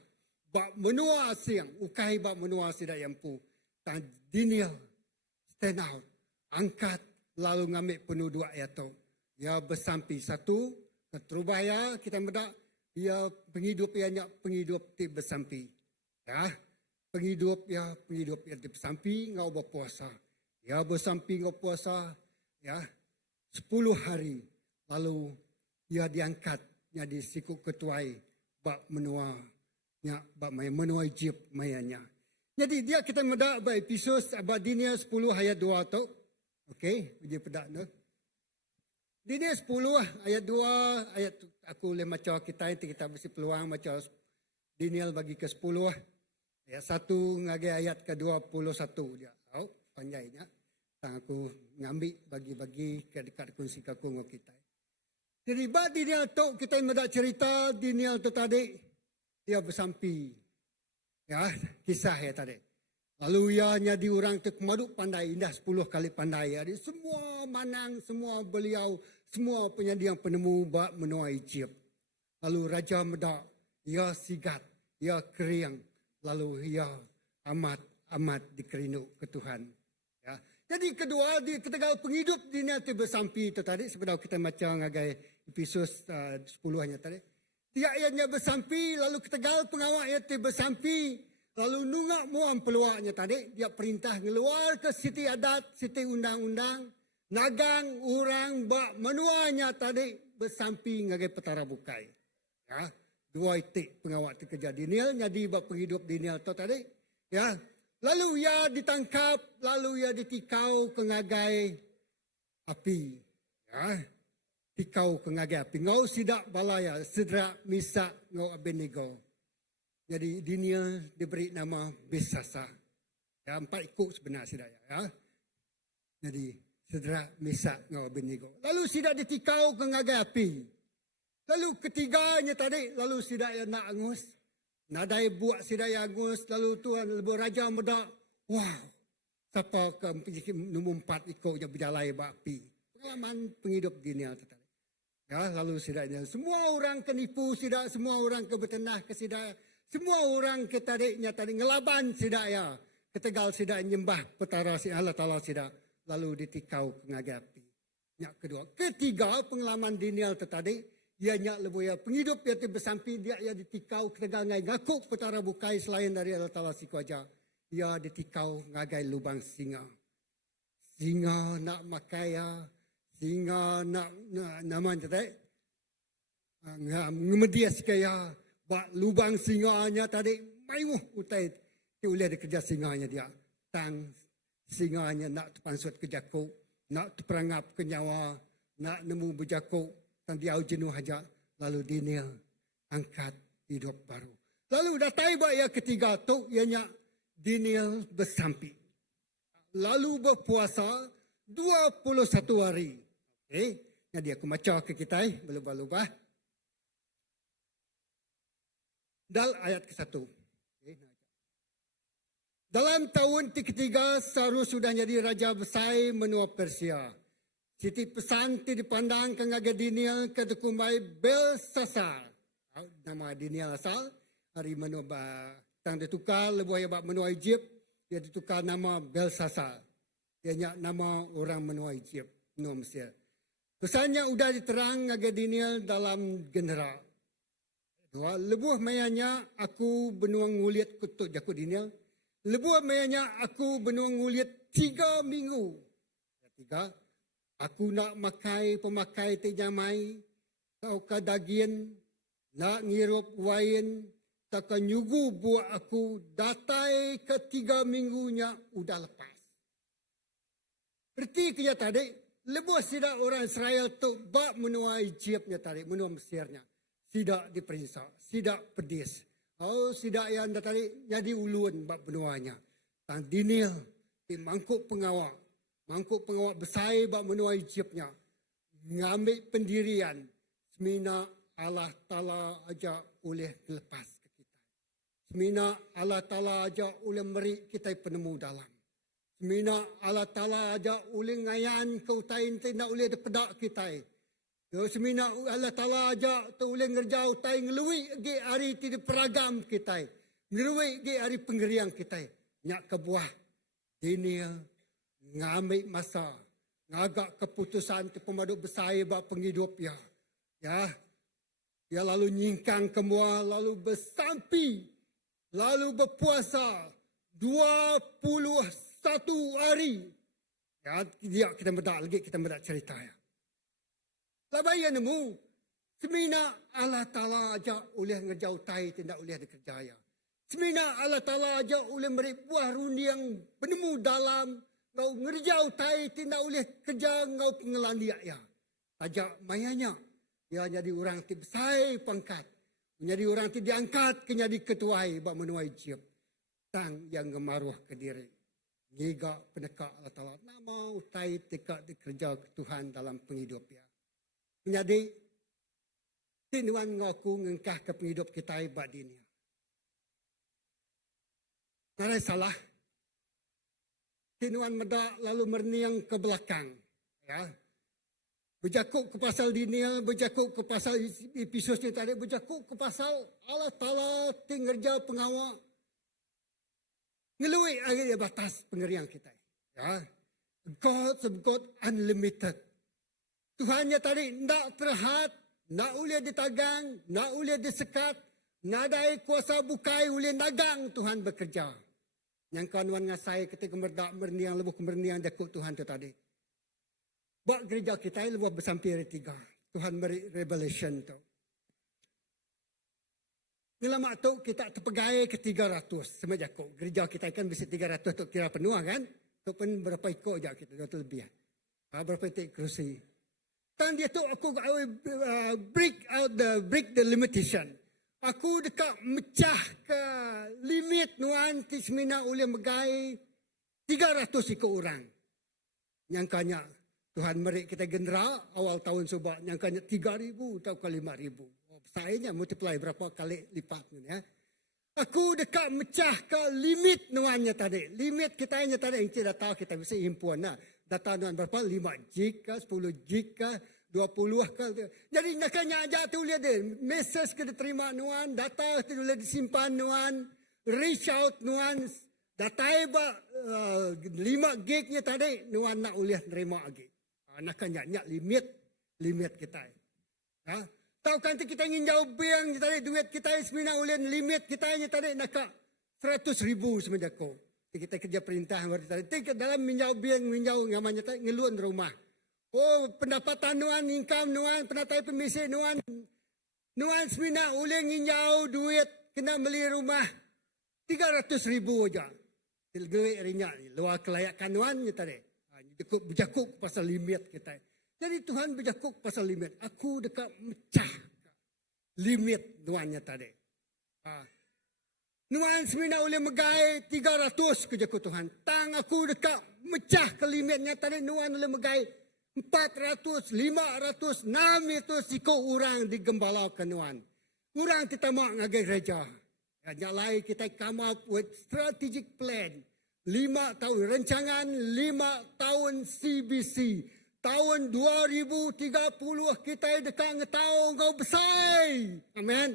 Bak menua siang, ukai bak menua sidak yang pu. Tang Daniel stand out, angkat lalu ngambil penuh dua ayat tu. Ya bersampi satu, keterubaya kita medak, ya penghidup ianya penghidup ti bersampi. Ya, penghidup ya ti bersampi ngau berpuasa. Ya bersampi ngau puasa, ya 10 hari. Lalu ia diangkat jadi sikuk ketuai bak menua nya bak mai menua Egypt mayanya. Jadi dia kita medak bak episod Abadinia 10 ayat 2 tu. Okey, dia pedak tu. Dinia 10 ayat 2 ayat tu, aku boleh macam kita mesti peluang macam Daniel bagi ke 10 ayat 1 ngagai ayat ke 21 dia. Tahu panjangnya. Tang aku ngambil bagi-bagi ke dekat kunci ke kungo kita. Jadi bab Daniel tu kita mendak cerita Daniel tu tadi dia bersampi. Ya, kisah ya tadi. Lalu ia jadi orang tu kemaduk pandai, indah 10 kali pandai. Ada semua manang, semua beliau, semua penyediang penemu bab menua Egypt. Lalu Raja medak, ia sigat, ia kering. Lalu ia amat dikerinuk ke Tuhan. Ya. Jadi kedua, di ketegal penghidup Daniel tu bersampi tu tadi. Sebenarnya kita macam ngagai episod 10 hanya tadi. Dia ianya bersampi, lalu ketegal pengawal ia tu bersampi. Lalu nungak muam peluaknya tadi. Dia perintah ngeluar ke siti adat, siti undang-undang. Nagang orang bak menuanya tadi bersampi ngagai petara bukai. Ya. 2 itik pengawal tu kerja Daniel. Jadi bak penghidup Daniel tu tadi. Ya. Lalu ia ditangkap, lalu ia ditikau ke ngagai api. Ya. Tikau ke ngagai api. Ngau sidak balaya, Sidrak, Misak, ngau Abednego. Jadi Daniel diberi nama Besasa. Ya, 4 ikut sebenar sidak ya. Jadi Sidrak, Misak, ngau Abednego. Lalu sidak ditikau ke ngagai api. Lalu ketiganya tadi, lalu sidak yang nak angus. Nadai buat sidai Agus, lalu tuan lebu raja medak. Wow. Siapa ke nombor 4 ikut je berjalai bapi. Pengalaman penghidup dunia tadi. Ya, lalu sidaknya semua orang kenipu sidak, semua orang ke bertenah ke sidak, semua orang ke tadiknya tadi ngelaban sidak ya. Ketegal sidak nyembah petara si Allah Taala sidak, lalu ditikau ngagapi. Yang kedua, ketiga pengalaman dunia tadi, ia nyak lebu ya penghidup ya bersampi dia ya ditikau ketegal ngai ngakuk petara bukai selain dari Allah Taala si kuaja. Ia ditikau ngagai lubang singa. Singa nak makaya, singa nak nama tadi. Ngemedias kaya, bak lubang singanya tadi, mayuh utai. Dia boleh kerja singanya dia. Tang singanya nak terpansut ke jakuk, nak terperangap ke nyawa, nak nemu berjakuk, tang dia jenuh aja. Lalu dinil, angkat hidup baru. Lalu datai bak yang ketiga tu, ianya dinil bersampi. Lalu berpuasa 21 hari. Okey, jadi aku baca ke kita berubah-ubah. Dal ayat ke-1. Okay. Dalam tahun ketiga Sarus sudah jadi raja besar menua Persia. Siti pesan ti dipandang kang aga Daniel ke tukumai Belsasar. Nama Daniel asal hari menua tang ditukar lebuh bab menua Egypt, dia ditukar nama Belsasar. Dia nyak nama orang menua Egypt, menua Mesir. Pesannya sudah diterang aga Daniel dalam genera. Dua, lebuh mayanya aku benuang ngulit kutuk jakut Daniel. Lebuh mayanya aku benuang ngulit 3 minggu. 3, aku nak makai pemakai tejamai, kau kadagin, nak ngirup wain, takkan nyugu buat aku datai ke 3 minggunya udah lepas. Berarti kerja tadi, lebuh sidak orang Israel tu bak menua Egyptnya tadi, menua Mesirnya. Sidak diperintah, sidak pedis. Oh, sidak yang tadi jadi ulun bak benuanya. Tang Daniel, di mangkuk pengawal besar bak menua Egyptnya. Ngambil pendirian, semina Allah Ta'ala aja oleh lepas ke kita. Semina Allah Ta'ala aja oleh meri kita penemu dalam. Semina Allah Ta'ala aja oleh ngayan kau tain tidak oleh depedak kita. Yo semina Allah Ta'ala aja tu oleh ngerjau tain ngelui ge hari tidak peragam kita. Ngelui ge hari penggeriang kita. Nyak kebuah. Ini ngambil masa. Ngagak keputusan ti pemaduk besar bak penghidup ya. Ya. Dia lalu nyingkang kemua, lalu bersampi, lalu berpuasa 21 hari. Ya, dia kita mendak lagi, kita mendak cerita ya. Labaya nemu, semina Allah Ta'ala aja oleh ngejau tai tidak oleh dikerjaya. Semina Allah Ta'ala aja oleh beri buah rundiang penemu dalam, ngau ngerjau tai tidak oleh kerja ngau pengelandia ya. Aja mayanya. Dia jadi orang yang besar pangkat. Menjadi orang yang diangkat ke jadi ketuai bak menua Egypt. Tang yang gemaruh ke diri. Ngiga pendekak Allah Ta'ala. Nama utai tekak dikerja ke Tuhan dalam penghidup ya. Menjadi tinuan ngaku ngengkah ke penghidup kita bak dunia. Narai salah. Tinuan medak lalu merniang ke belakang. Ya. Berjakuk ke pasal dunia, berjakuk ke pasal episod ni tadi, berjakuk ke pasal Allah Ta'ala tinggal pengawal. Ngelui akhirnya batas pengerian kita. Ya. God unlimited. Tuhannya tadi nak terhad, nak boleh ditagang, nak boleh disekat, nadai kuasa bukai boleh nagang Tuhan bekerja. Yang kanuan ngasai ketika merdak merniang lebih kemerniang jakuk Tuhan tu tadi. Bak gereja kita lebih bersampai hari 3. Tuhan beri revelation tu. Ngelama tu kita terpegai ke 300. Semajak kok. Gereja kita kan bisa 300 tu kira penuh kan. Tu pun berapa ikut je kita. Tu lebih. Berapa ikut kerusi. Kan dia tu aku break the limitation. Aku dekat mecah ke limit nuan tismina oleh megai 300 ikut orang. Yang kanya Tuhan merik kita genera awal tahun subak yang kanya 3,000 atau ke 5,000. Sayangnya multiply berapa kali lipat ya. Aku dekat mecah ke limit nuannya tadi. Limit kita hanya tadi yang tidak tahu kita bisa himpuan lah. Data nuan berapa? 5 gig ke, 10 gig ke, 20 ke. Jadi nak ajak tu lihat dia. Message ke diterima nuan, data tu boleh disimpan nuan, reach out nuan. Data 5 gignya tadi nuan nak boleh terima lagi. Nak nyak limit kita. Ha? Tahu kan kita ingin jauh biang tadi duit kita semina boleh limit kita hanya tadi nak 100,000 semenjak ko. Kita kerja perintah tadi dalam minjau biang minjau namanya tadi ngeluan rumah. Oh pendapatan nuan, income nuan, penatai permisi nuan semina boleh nginjau duit kena beli rumah 300,000 aja. Duit rinyak ni luar kelayakan nuan tadi. Berjakuk pasal limit kita. Jadi Tuhan berjakuk pasal limit. Aku dekat mecah limit nuannya tadi. Nuan semina boleh megai 300 kejakuk Tuhan. Tang aku dekat mecah ke limitnya tadi. Nuan boleh megai 400, 500, 600 ikut orang digembalakan nuan. Orang kita mau ngagai gereja. Yang lain kita come up with strategic plan. 5 tahun rancangan, 5 tahun CBC. Tahun 2030 kita dekat ngetau kau besar. Amen.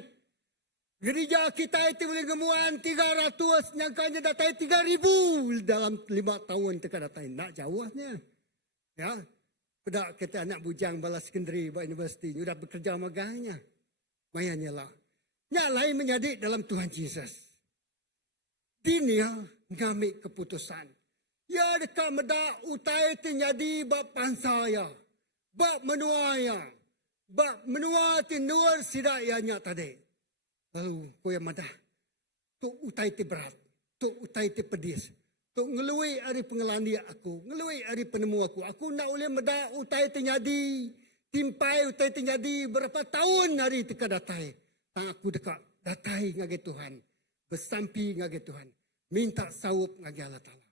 Gereja kita itu boleh gemuan 300, nyangkanya datai 3,000 dalam 5 tahun teka datai. Nak jauhnya. Ya. Pedak kita anak bujang balas sekondari ba universiti, sudah bekerja maganya. Mayanya lah. Yang lain menjadi dalam Tuhan Yesus. Dunia ngambil keputusan. Ya dekat medak utai terjadi bab pansaya. Bab menuaya. Bab menua tinur sidak ianya tadi. Lalu koya madah. Tuk utai ti berat. Tuk utai ti pedis. Tuk ngelui hari pengelani aku. Ngelui hari penemu aku. Aku nak boleh medak utai terjadi. Timpai utai terjadi berapa tahun hari teka datai. Tang aku dekat datai ngagai Tuhan. Bersampi ngagai Tuhan. Minta sawup ngagai Allah Ta'ala.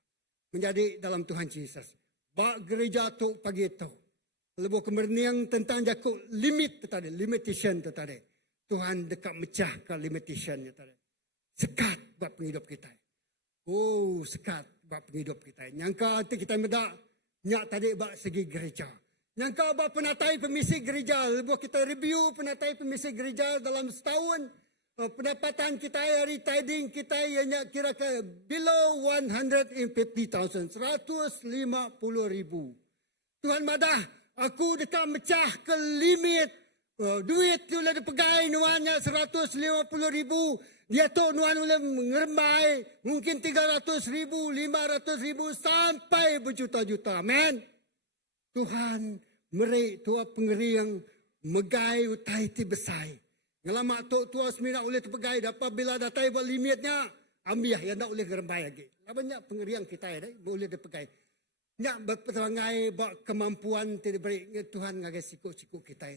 Menjadi dalam Tuhan Yesus. Bak gereja tu pagi tu. Lebu kemerniang tentang jakuk limit tadi. Limitation tadi. Tuhan dekat mecah ke limitationnya tadi. Sekat buat penghidup kita. Oh, sekat buat penghidup kita. Nyangka nanti kita medak. Nyak tadi buat segi gereja. Nyangka buat penatai permisi gereja. Lebu kita review penatai permisi gereja dalam setahun. Pendapatan kita hari tiding kita hanya kira ke below 150,000. 150,000. Tuhan madah, aku dekat mecah ke limit. Duit tu lah dipegai nuannya 150,000. Dia tu nuan boleh mengerembai. Mungkin 300,000, 500,000 sampai berjuta-juta. Amen. Tuhan merik tua pengeriang megai utai ti besai. Ngelamak tua semina boleh terpegai. Dapat bila datai buat limitnya. Ambil yang tak boleh gerembai lagi. Banyak pengeriang kita boleh terpegai. Nyak berperangai buat kemampuan tidak beri Tuhan ngagai siku-siku kita.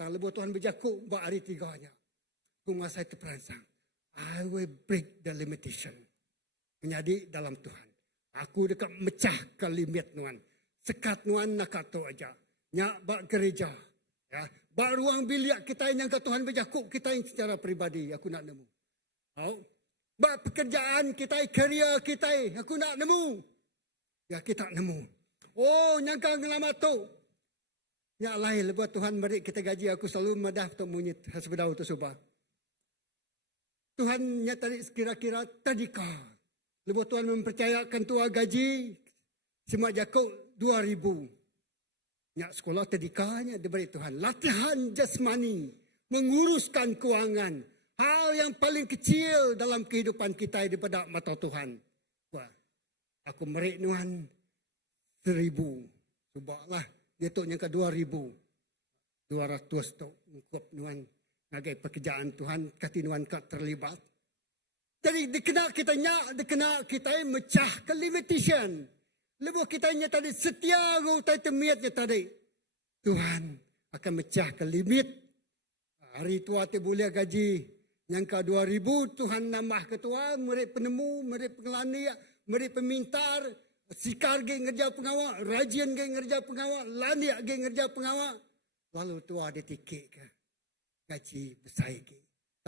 Kalau lebuh Tuhan berjakuk buat hari tiganya. Kuasa itu peransang. I will break the limitation. Menjadi dalam Tuhan. Aku dekat mecah ke limit nuan. Sekat nuan nak kata aja. Nyak buat gereja. Ya, bak ruang bilik kita yang ke Tuhan berjakuk kita yang secara peribadi aku nak nemu. Bak pekerjaan kita, kerja kita aku nak nemu. Ya kita nemu. Oh nyangka ngelamat tu. Ya lain lepas Tuhan beri kita gaji aku selalu madah untuk munyit hasbedau tu subah. Tuhan nyatari kira-kira tadika. Lepas Tuhan mempercayakan tua gaji semak jakuk 2,000. Ya, sekolah tadikanya diberi Tuhan. Latihan jasmani. Menguruskan kewangan. Hal yang paling kecil dalam kehidupan kita daripada mata Tuhan. Wah, aku merik nuan 1,000. Subahlah. Dia tu yang ke 2,000. 200 tu. Ngkup nuan. Ngagai pekerjaan Tuhan. Kati nuan kat terlibat. Jadi dikena kita mecah ke limitation. Lebuh kita tadi setia utai temiatnya tadi. Tuhan akan mecah ke limit. Hari tua tu boleh gaji. Nyangka 2,000 Tuhan nambah ketua. Merik penemu, merik pengelani, merik pemintar. Sikar ge ngerja pengawal. Rajin ge ngerja pengawal. Laniak ge ngerja pengawal. Lalu tua dia tikik ke. Gaji besar ge.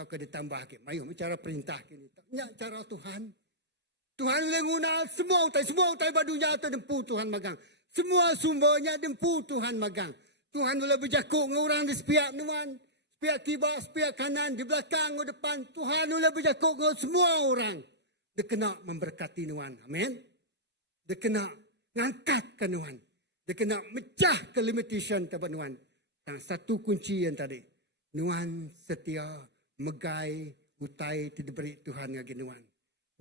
tak kena tambah ke. Mayuh cara perintah kini. Nya cara Tuhan. Tuhan lenguna semua utai badunya tu dempu Tuhan magang. Semua sumbernya dempu Tuhan magang. Tuhan boleh berjakuk dengan orang di sepiak nuan, sepiak kibak, sepiak kanan, di belakang, di depan. Tuhan boleh berjakuk dengan semua orang. Dia kena memberkati nuan. Amin. Dia kena ngangkat ke nuan. Dia kena mecah ke limitation tempat nuan. Dan satu kunci yang tadi. Nuan setia, megai, utai, tidak beri Tuhan ngagi nuan.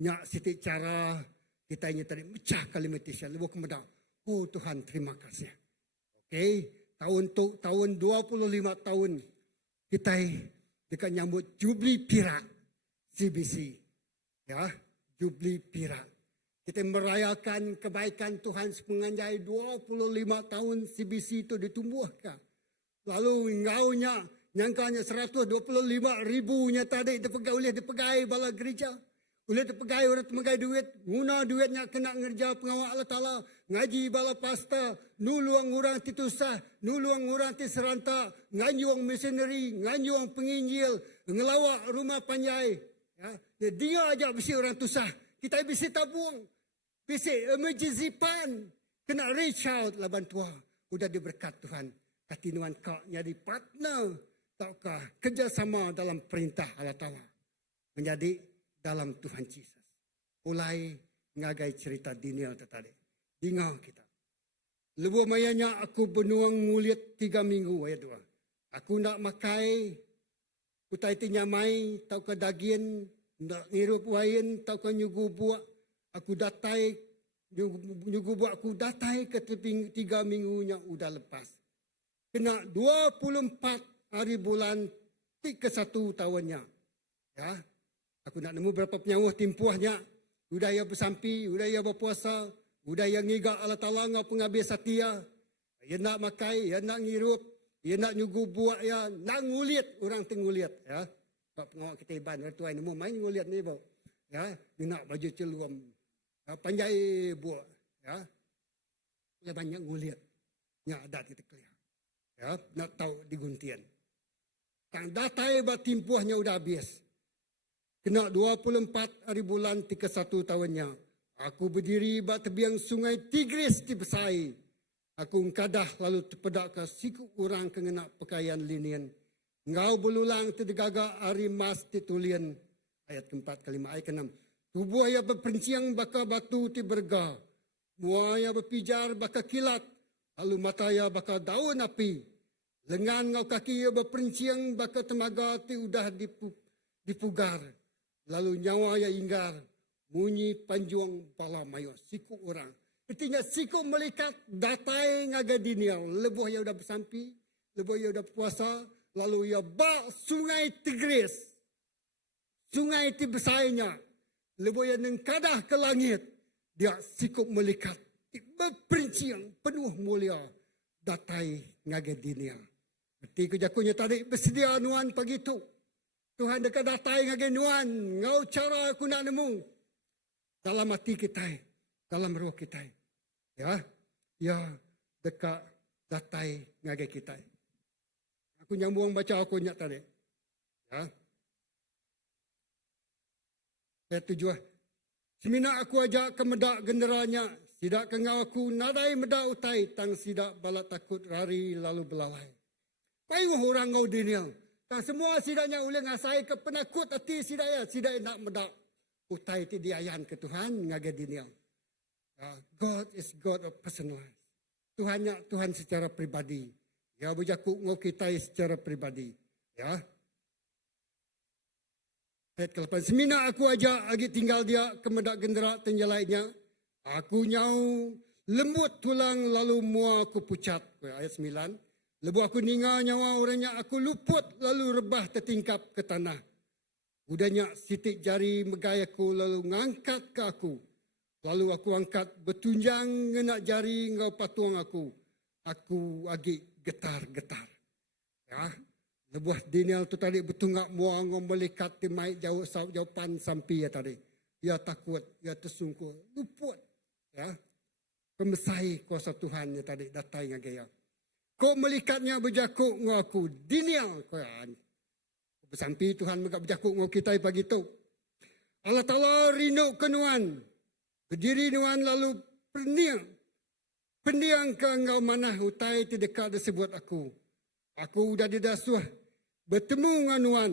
Nyak sitik cara kita ini tadi mecah ke limitation. Lepas kemudian, oh Tuhan terima kasih. Okay. Tahun 25 tahun kita dekat nyambut Jubli Perak CBC. Ya, Jubli Perak. Kita merayakan kebaikan Tuhan sepenganjai 25 tahun CBC itu ditumbuhkan. Lalu engkaunya nyangkanya 125 ribunya tadi dipegai bala gereja. Oleh dipegai orang temegai duit, guna duitnya kena ngerja pengawal Allah Ta'ala, ngaji bala pasta, nuluang orang titusah, nuluang orang tiseranta, nganyuang missionary, nganyuang penginjil, ngelawak rumah panjai. Ya, dia aja bisi orang tusah. Kita bisi tabung, bisi emergency fund, kena reach out lah bantuan. Udah diberkat Tuhan. Katinuan kau jadi partner, taukah kerjasama dalam perintah Allah Ta'ala. Menjadi dalam Tuhan Yesus. Mulai ngagai cerita Daniel tadi. Dengar kita. Lebu mayanya aku benuang ngulit 3 minggu ayat 2. Aku nak makai utai tinyamai tau ke daging nak ngirup wain tau ke nyugu buak aku datai nyugu buak aku datai ke 3 minggunya udah lepas. Kena 24 hari bulan 31 tahunnya. Ya. Aku nak nemu berapa penyawah timpuahnya. Udaya bersampi, udaya berpuasa, udaya ngigak Allah Ta'ala ngau pengabih setia. Ia nak makai, ia nak ngirup, ia nak nyugu buat, ia nak ngulit. Orang tengulit. Ya. Kalau pengawal kita iban, orang tuan nemu main ngulit ni. Ya. Dia nak baju celuam. Ya. Panjai buat. Ya. Dia banyak ngulit. Yang adat kita kelihatan. Ya. Nak tahu diguntian. Tang datai batimpuahnya udah habis. Kena 24 hari bulan 31 tahunnya. Aku berdiri bak tebiang sungai Tigris di Besai. Aku ngkadah lalu terpedak ke siku orang kengena pakaian linian. Ngau belulang terdegaga hari mas titulian. Ayat keempat kelima ayat keenam. Tubuh ayah berpenciang baka batu ti berga. Muaya berpijar baka kilat. Lalu mata ayah baka daun api. Lengan ngau kaki ayah berpenciang baka temaga ti udah dipugar. Lalu nyawa ya inggar, munyi panjuang pala mayo, siku orang. Ketika siku melikat, datai ngaga dinial, lebuh ya udah bersampi, lebuh ya udah puasa, lalu ya bak sungai Tigris, sungai Tibesainya, lebuh ya nengkadah ke langit, dia siku melikat, berperincian penuh mulia, datai ngaga dinial. Berarti kejakunya tadi bersedia anuan pagi itu. Tuhan dekat datai ngagi nuan, ngau cara aku nak nemu. Dalam hati kita, dalam roh kita. Ya, ya dekat datai ngagi kita. Aku nyambung baca aku nyak tadi. Ya. Ayat 7. Semina aku ajak ke medak genderanya, sidak ke ngau aku nadai medak utai, tang sidak balat takut rari lalu belalai. Payuh orang ngau diniang. Dan semua sidaknya oleh ngasai ke penakut hati sidaknya. Sidak nak medak. Utai ti diayan ke Tuhan ngagai diniang. God is God of personalized. Tuhannya Tuhan secara pribadi. Ya berjakuk ngau kita secara pribadi. Ya. Ayat ke-8. Semina aku ajak agi tinggal dia ke medak gendera tenjalaitnya. Aku nyau lembut tulang lalu mua aku pucat. Ayat 9. Lebu aku ninga nyawa orangnya, aku luput lalu rebah tertingkap ke tanah. Udahnya sitik jari megai aku lalu ngangkat ke aku. Lalu aku angkat bertunjang ngenak jari ngau patuang aku. Aku agi getar-getar. Ya, lebuh Daniel tu tadi bertunggak mua ngau melikat timai jawapan sampai ya tadi. Ya takut, ya tersungkur, luput. Ya, pemesai kuasa Tuhan ya tadi datai ngagaya. Kau melikatnya berjakuk ngaku Daniel koyan. Bersampi Tuhan megak berjakuk ngau kita pagi tu. Allah Ta'ala rindu ke nuan. Berdiri nuan lalu pendiang ke engkau mana hutai terdekat disebut aku. Aku dah didasuh bertemu dengan nuan.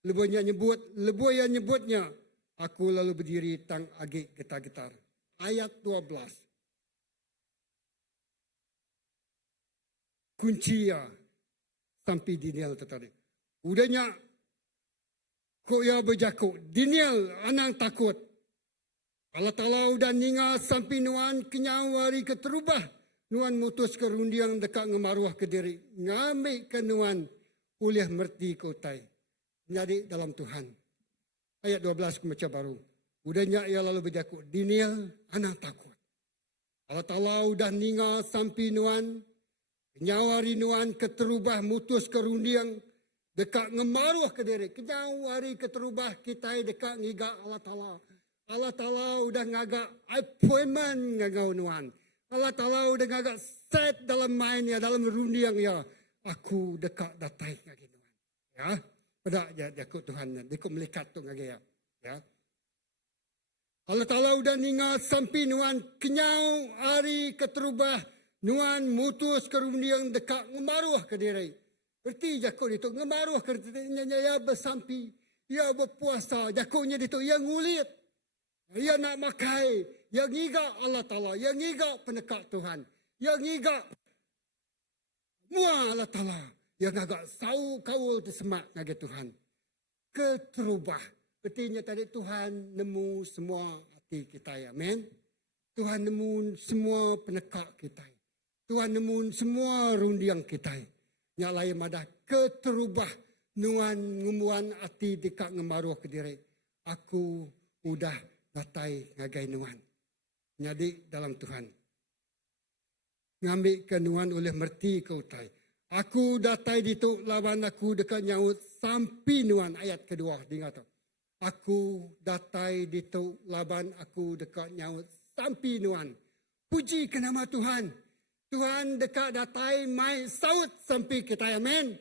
Lebuhnya nyebut, lebuh yang nyebutnya. Aku lalu berdiri tang agik getar-getar. Ayat 12. Kuncia sampai dinial tadi. Udahnya kok ya berjakuk. Dinial anang takut. Allah Ta'ala udah ningal sampai nuan kenyawari keterubah. Nuan mutus ke rundiang dekat ngemaruah ke diri. Ngambil ke nuan ulih merti kotai. Jadi dalam Tuhan. Ayat 12 aku baca baru. Udahnya ia lalu berjakuk. Dinial anang takut. Allah Ta'ala udah ningal sampai nuan. Nyawari nuan keterubah mutus ke rundiang dekat ngemaruah ke diri. Kenyawari keterubah kita dekat ngigak Allah Ta'ala. Allah Ta'ala udah ngagak appointment ngagau nuan. Allah Ta'ala udah ngagak set dalam mainnya, dalam rundiang ya. Aku dekat datai ngagi nuan. Ya. Pada jakut Tuhan. Dekut melikat tu ngagi ya. Ya. Allah Ta'ala udah ningat sampai nuan kenyau hari keterubah. Nuan mutus ke rundiang dekat ngemaruah ke diri. Berarti jakut itu ngemaruah ke diri. Ya bersampi. Ya berpuasa. Jakutnya itu yang ngulit. Ya nak makai. Yang ngigak Allah Ta'ala. Yang ngigak penekat Tuhan. Yang ngigak mua Allah Ta'ala. Yang agak sau kawul tersemak ngagi Tuhan. Keterubah. Artinya tadi Tuhan nemu semua hati kita. Amin. Tuhan nemu semua penekat kita. Tuhan nemu semua rundiang kita. Yang lain madah keterubah. Nuan ngumuan hati dekat ngemaruh ke diri. Aku udah datai ngagai nuan. Jadi dalam Tuhan. Ngambil ke nuan oleh merti ke utai. Aku datai dituk lawan aku dekat nyaut sampai nuan. Ayat kedua. Dengar tu. Aku datai dituk lawan aku dekat nyaut sampai nuan. Puji ke nama Tuhan. Tuhan dekat datai mai saut sampai kita. Amin.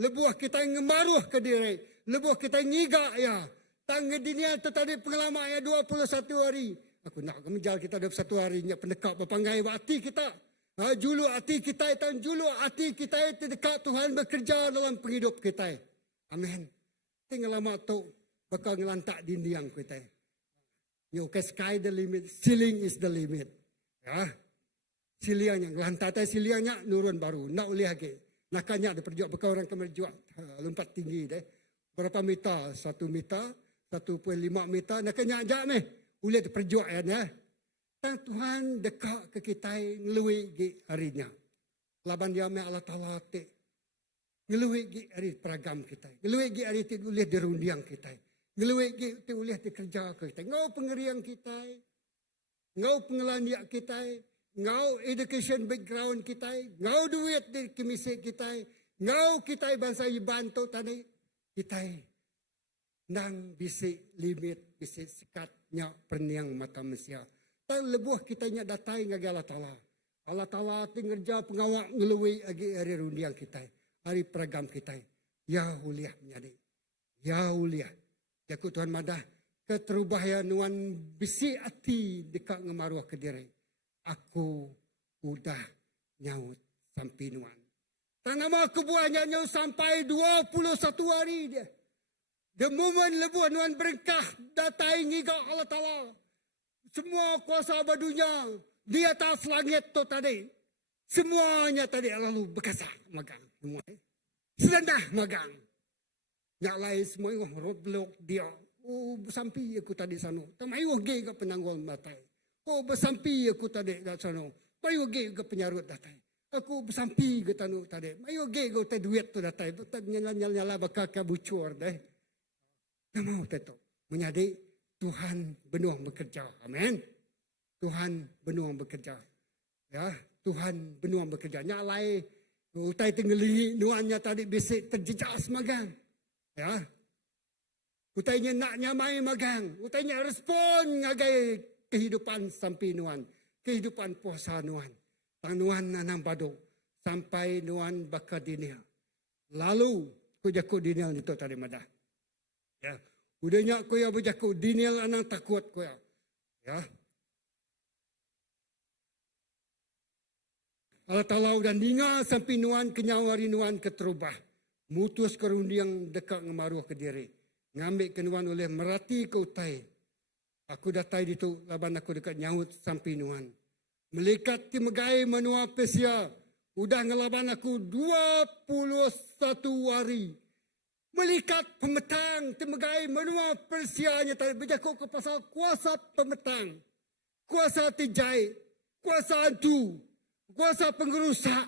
Lebuah kita ngemaruh ke diri. Lebuah kita ngigak ya. Tangga dunia tu tadi pengalaman ya 21 hari. Aku nak menjal kita 21 hari. Nya pendekat berpanggai hati kita. Julu hati kita itu. Julu hati kita itu dekat Tuhan bekerja dalam penghidup kita. Amin. Tinggal lama tu bakal ngelantak dinding kita. You can sky the limit. Ceiling is the limit. Ya. Siliangnya. Ngelantak siliangnya nurun baru. Nak boleh lagi. Nakanya ada perjuang. Bakal orang kemerjuang. Lompat tinggi deh. Berapa meter? 1 meter. 1.5 meter. Nakanya ajak meh. Boleh terperjuang ya. Dan Tuhan dekat ke kita ngelui harinya. Laban dia meh Allah Ta'ala te. Ngelui hari peragam kita. Ngelui hari te boleh dirundiang kita. Ngelui te boleh dikerja ke kita. Ngau pengeriang kita. Ngau pengelaniak kita. Ngau education background kita. Ngau duit di kimisi kita. Ngau kita bangsa ibantu tadi. Kita nang bisik limit, bisik sekatnya perniang mata manusia. Tan lebuh kitanya datai ngagi Allah Ta'ala. Allah Ta'ala tingerja pengawak ngelui agi hari rundiang kita. Hari peragam kita. Ya uliah menjadi. Ya uliah. Jakut Tuhan madah. Keterubah ya nuan bisik hati dekat ngemaruah ke diri. Aku udah nyaut sampai nuan. Tak nama aku buahnya nyaut sampai 21 hari dia. The moment lebuh nuan berkah datai ngigak Allah Ta'ala. Semua kuasa badunya di atas langit tu tadi. Semuanya tadi lalu berkasah magang. Serendah magang. Yang lain semua roblok dia. Oh bersampi aku tadi sana. Tamayu ge ke penanggul matai. Oh bersampi aku tadi kat sana. Mayu ge ke penyarut datai. Aku bersampi ke tanu tadi. Mayu ge ke duit tu datai. Nyala-nyala bakal kabucur deh. Tak mau tetok. Menjadi Tuhan benuh bekerja. Amin. Tuhan benuh bekerja. Ya, Tuhan benuh bekerja. Nyalai utai tenggelingi nuannya tadi bisik terjejas magang. Ya. Utainya nak nyamai magang. Utainya respon ngagai kehidupan sampai nuan. Kehidupan puasa nuan. Tang nuan nanam badu sampai nuan bakal dunia. Lalu Ko jaku dinial itu tadi madah. Ya. Udahnya ko ya berjaku dinial anang takut ko ya. Ya. Allah Ta'ala dan ninga sampai nuan kenyawari nuan keterubah. Mutus kerundiang dekat ngemaruh ke diri. Ngambil kenuan oleh merati ke utai. Aku datai ditu laban aku dekat nyahut sampai nuan. Melikat timegai menua pesia. Udah ngelaban aku 21 hari. Melikat pemetang timegai menua persianya tadi. Berjakuk ke pasal kuasa pemetang. Kuasa tijai. Kuasa hantu. Kuasa penggerusak.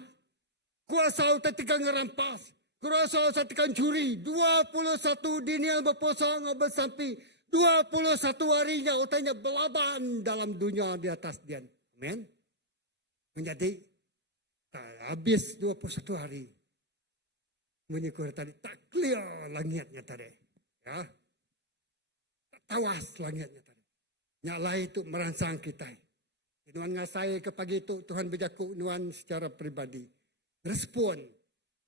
Kuasa utetika ngerampas. Kuasa utetika curi. 21 dinial berpuasa bersampi. 21 harinya utanya belaban dalam dunia di atas dia. Amin. Menjadi habis 21 hari. Menyukur tadi tak clear langitnya tadi. Ya. Tak tawas langitnya tadi. Nyalai itu merangsang kita. Nuan ngasai ke pagi itu Tuhan berjaku nuan secara pribadi. Respon.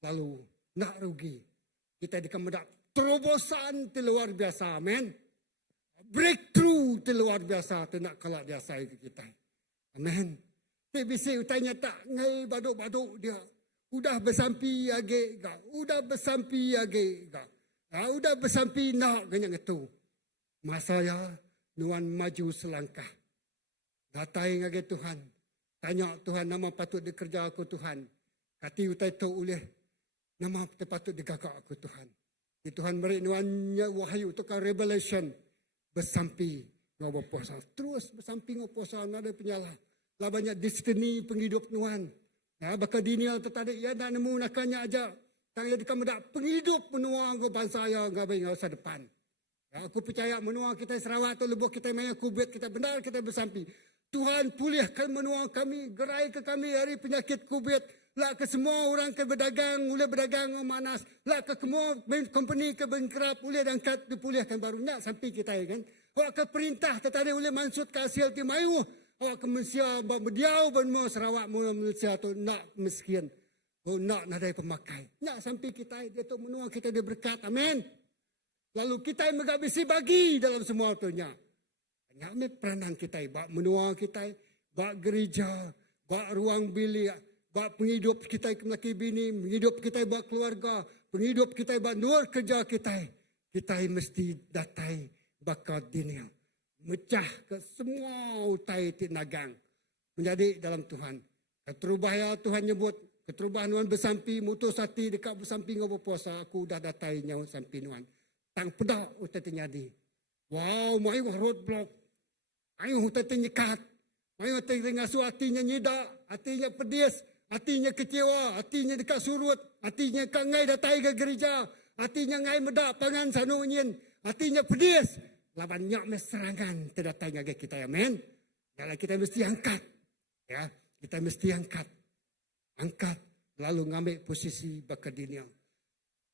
Lalu nak rugi. Kita dikemedak terobosan itu luar biasa. Amin. Breakthrough itu luar biasa. Itu nak kelak biasa itu kita. Amin. TBC utanya tak ngai baduk-baduk dia. Udah bersampi age ga. Udah bersampi age ga. Udah bersampi nak ganyan itu. Masa ya nuan maju selangkah. Datai ngage Tuhan. Tanya Tuhan nama patut dikerja aku Tuhan. Kati utai tu oleh nama patut digagak aku Tuhan. Di Tuhan beri nuannya wahyu tukar revelation. Bersampi ngobo puasa. Terus bersampi ngobo puasa. Nada penyalah. Lah banyak destiny penghidup nuan. Ya, bakal dinial tertarik. Ya, nak nemu nakanya aja. Tang ya dikamedak penghidup menua ngobo bangsa ya ngabai ngasa depan. Ya, aku percaya menua kita Sarawak tu lebuh kita main kubit. Kita benar kita bersampi. Tuhan pulihkan menua kami. Gerai ke kami dari penyakit kubit. Lah ke semua orang ke berdagang. Boleh berdagang manas. Lah ke semua company ke bengkerap. Boleh angkat dipulihkan barunya sampai kita kan. Awak ke perintah tertarik boleh mansut ke hasil ti mayu. Awak ke Malaysia berdiau bermo Sarawak mula Malaysia tu nak miskin. Oh nak nadai pemakai. Nak sampai kita dia tu menua kita dia berkat. Amin. Lalu kita megabisi bagi dalam semua tu nya. Banyak peranan kita, bak menua kita, bak gereja, bak ruang bilik, bak penghidup kita laki bini, penghidup kita bak keluarga, penghidup kita bak luar kerja kita. Kita mesti datai bakat dunia. Mecah ke semua utai tinagang. Menjadi dalam Tuhan. Keterubah ya Tuhan nyebut, keterubah nuan bersampi, mutus hati dekat bersampi ngobo puasa, aku dah datai nyawa sampi nuan. Tang pedak utai terjadi. Wow, mayu roadblock. Ayo hutan nyekat. Ayo hutan ngasuh hatinya nyedak. Hatinya pedis. Hatinya kecewa. Hatinya dekat surut. Hatinya kangai datai ke gereja. Hatinya ngai medak pangan sanunyin. Hatinya pedis. Laban nyak meserangan terdatai ngage kita. Amin. Kalau kita mesti angkat. Ya, kita mesti angkat. Angkat. Lalu ngambil posisi bakal dunia.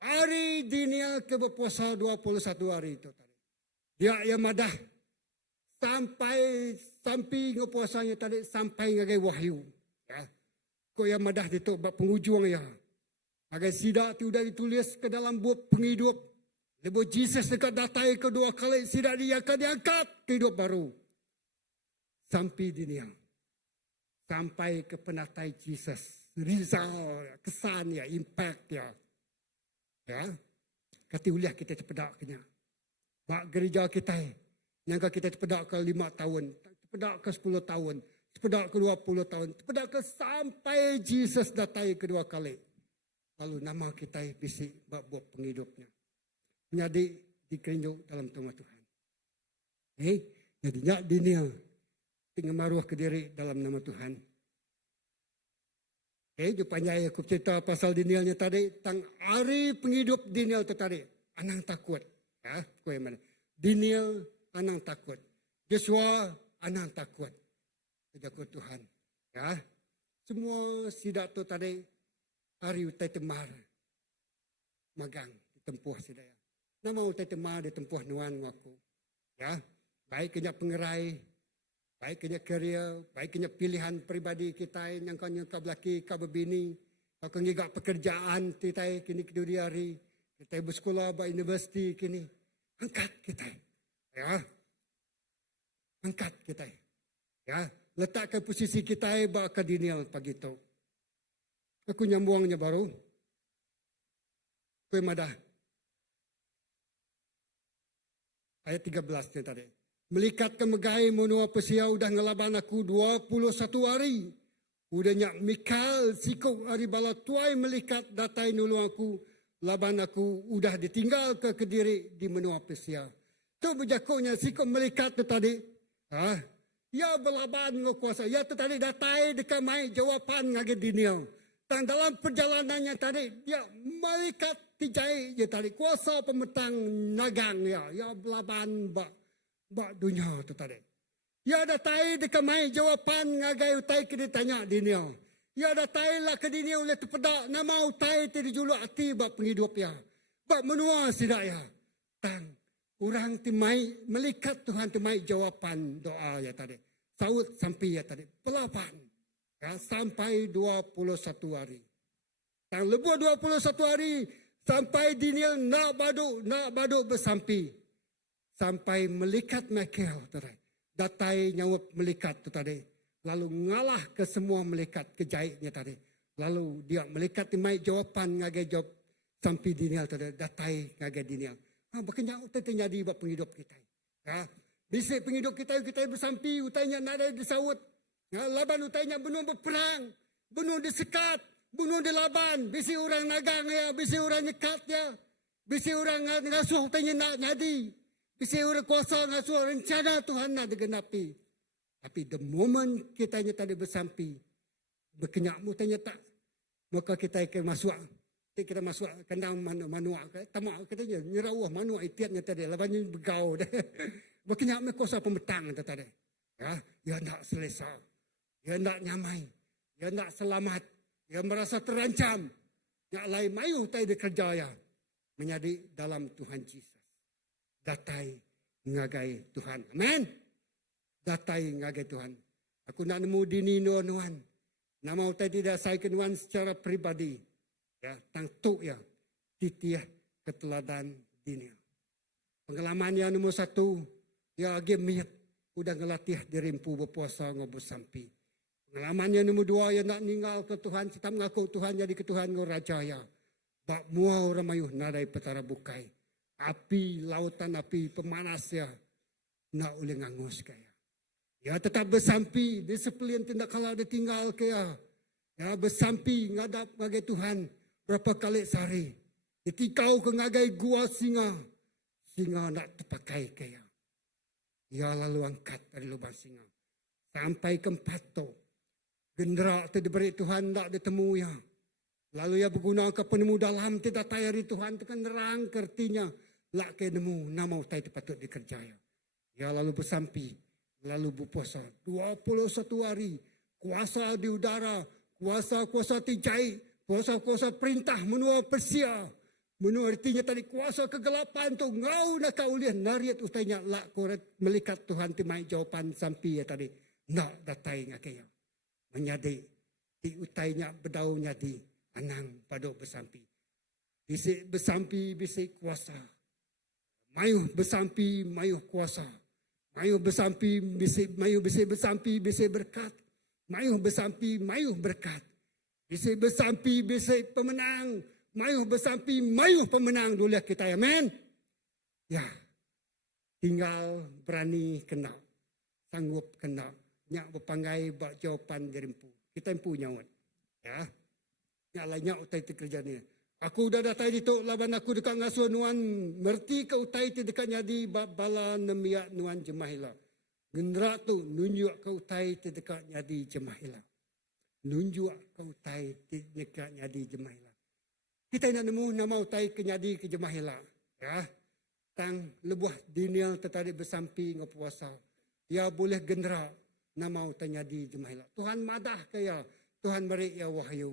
Hari dunia ke berpuasa 21 hari itu tadi. Dia yang madah. Sampai ngepuasanya tadi sampai ngagai wahyu. Ya. Kau yang madah itu bab penghujung ya. Agai sidak itu sudah ditulis ke dalam buku penghidup. Lepas Jesus dekat datai kedua kali sidak dia akan diangkat ke hidup baru. Sampai dunia. Sampai ke penatai Jesus. Result, kesan ya, impact ya. Ya. Kati uliah kita cepedak kena. Bak gereja kita. Yang kita terpedak ke 5 tahun, terpedak ke 10 tahun, terpedak ke 20 tahun, terpedak ke sampai Jesus datai kedua kali. Lalu nama kita bisik buat penghidupnya. Menjadi dikerinjuk dalam nama Tuhan. Jadi nyak dunia tinggal maruah ke diri dalam nama Tuhan. Jupanya aku cerita pasal dinialnya tadi, tang hari penghidup dinial tertarik. Anang takut. Ya, kau yang mana? Dinial anang takut. Joshua anang takut. Takut Tuhan. Ya. Semua sidak tu tadi hari utai temar. Magang ditempuh sidaya. Nama utai temar ditempuh nuan ngaku. Ya. Baik kena pengerai, baik kena kerja, baik kena pilihan peribadi kita yang kau belaki kau berbini, kau ngigak pekerjaan kita kini kedua hari, Kita bersekolah ba universiti kini. Angkat kita. Ya. Angkat kita. Ya. Letakkan posisi kita ba akadinial pagi tu. Aku nyambungnya baru. Kue madah. Ayat 13 ni tadi. Melikat ke megai menua pesia udah ngelaban aku 21 hari. Udahnya Mikal sikuk hari bala tuai melikat datai nulung aku. Laban aku udah ditinggal ke Kediri di menua pesia. Tu berjakunya sikuk melikat tu tadi. Ya belaban ngekuasa. Ya tu tadi datai dekat mai jawapan ngage diniau. Dan dalam perjalanannya tadi, dia melikat tijai je tadi. Kuasa pemetang nagang ya. Ya belaban bak dunia tu tadi. Ya datai dekat mai jawapan ngagai utai ke ditanya dinia. Ya datai lah ke dinia oleh terpedak. Nama utai te dijuluk hati bak penghidup ya. Bak menua sidak ya. Dan orang timai melikat Tuhan timai jawapan doa ya tadi. Saud sampai ya tadi. Pelapan. Ya, sampai 21 hari. Dan lebih 21 hari sampai dinil nak baduk bersampi. Sampai melikat Michael tadi. Datai nyawap melikat tu tadi. Lalu ngalah ke semua melikat kejaitnya tadi. Lalu dia melikat timai jawapan ngagai jawab sampai dinil tadi. Datai ngagai dinil. Berkenyak utai terjadi buat penghidup kita. Ya. Bisik penghidup kita bersampi. Utainya nak ada disawut. Ya, laban utainya bunuh berperang, bunuh disekat, bunuh dilaban, bisi orang nagang ya, bisi orang nyekat ya, bisi orang ngasuh utainya nak nyadi, bisi orang kuasa ngasuh rencana Tuhan nak digenapi. Tapi the moment kitanya tadi bersampi, berkenyak utainya tak, maka kita akan masuk, kita masuk kandang manua, tamak katanya nyerawah manua itiatnya tadi, labannya bergau dah, berkenyak kuasa pemetang tadi, ya nak selesai. Dia nak nyamai. Dia nak selamat. Dia merasa terancam. Yang lain mayu tai dikerjaya. Menjadi dalam Tuhan Yesus. Datai ngagai Tuhan. Amin. Datai ngagai Tuhan. Aku nak nemu dini nuan-nuan. Nama utai tidak saya kenuan secara pribadi. Ya, tangtuk ya. Titiah keteladan dini. Pengalaman yang nombor 1. Ya, agak miat. Udah ngelatih dirimpu berpuasa ngobos sampai. Pengalaman yang nombor 2 yang nak ninggal ke Tuhan, kita mengaku Tuhan jadi ke Tuhan raja ya. Bak mua orang mayuh nadai petara bukai. Api lautan api pemanas ya. Nak oleh ngangus kaya. Ya tetap bersampi, disiplin tidak kalah ditinggal kaya. Ya bersampi ngadap ngagai Tuhan berapa kali sehari. Ketikau ke ngagai gua singa. Singa nak terpakai kaya. Ya lalu angkat dari lubang singa. Sampai ke patok. Gendera tu diberi Tuhan tak ditemu ya. Lalu ia berguna ke penemu dalam tidak tayari Tuhan tekan nerang kertinya. Lak ke nemu nama utai patut dikerjaya. Ya lalu bersampi. Lalu berpuasa. 21 hari. Kuasa di udara. Kuasa-kuasa tijai. Kuasa-kuasa perintah menua persia. Menua artinya tadi kuasa kegelapan tu. Ngau nak kaulian nariat utainya. Lak koret melikat Tuhan timai jawapan sampai ya tadi. Nak datai ngakaya. Menyadi di utainya bedaunya di anang padok bersampi. Bisik bersampi, bisik kuasa. Mayuh bersampi, mayuh kuasa. Mayuh bersampi, bisik bersampi, bisik berkat. Mayuh bersampi, mayuh berkat. Bisik bersampi, bisik pemenang. Mayuh bersampi, mayuh pemenang dulu kita. Amin. Ya. Tinggal berani kena. Sanggup kena. Nyak berpanggai bak jawapan dirimpu. Kita empu nyawat. Ya. Nyak lah nyak utai tu kerja ni. Aku dah datang di tu laban aku dekat ngasuh nuan. Merti ke utai tu dekat nyadi bak bala nemiak nuan jemahila. Gendera tu nunjuk ke utai tu dekat nyadi jemahila. Nunjuk ke utai tu dekat nyadi jemahila. Kita nak nemu nama utai ke nyadi ke jemahila. Ya. Tang lebuh dinial tertarik bersampi ngopuasa. Ya boleh gendera. Nama utanya di jemahilah. Tuhan madah kaya. Tuhan beri ya wahyu.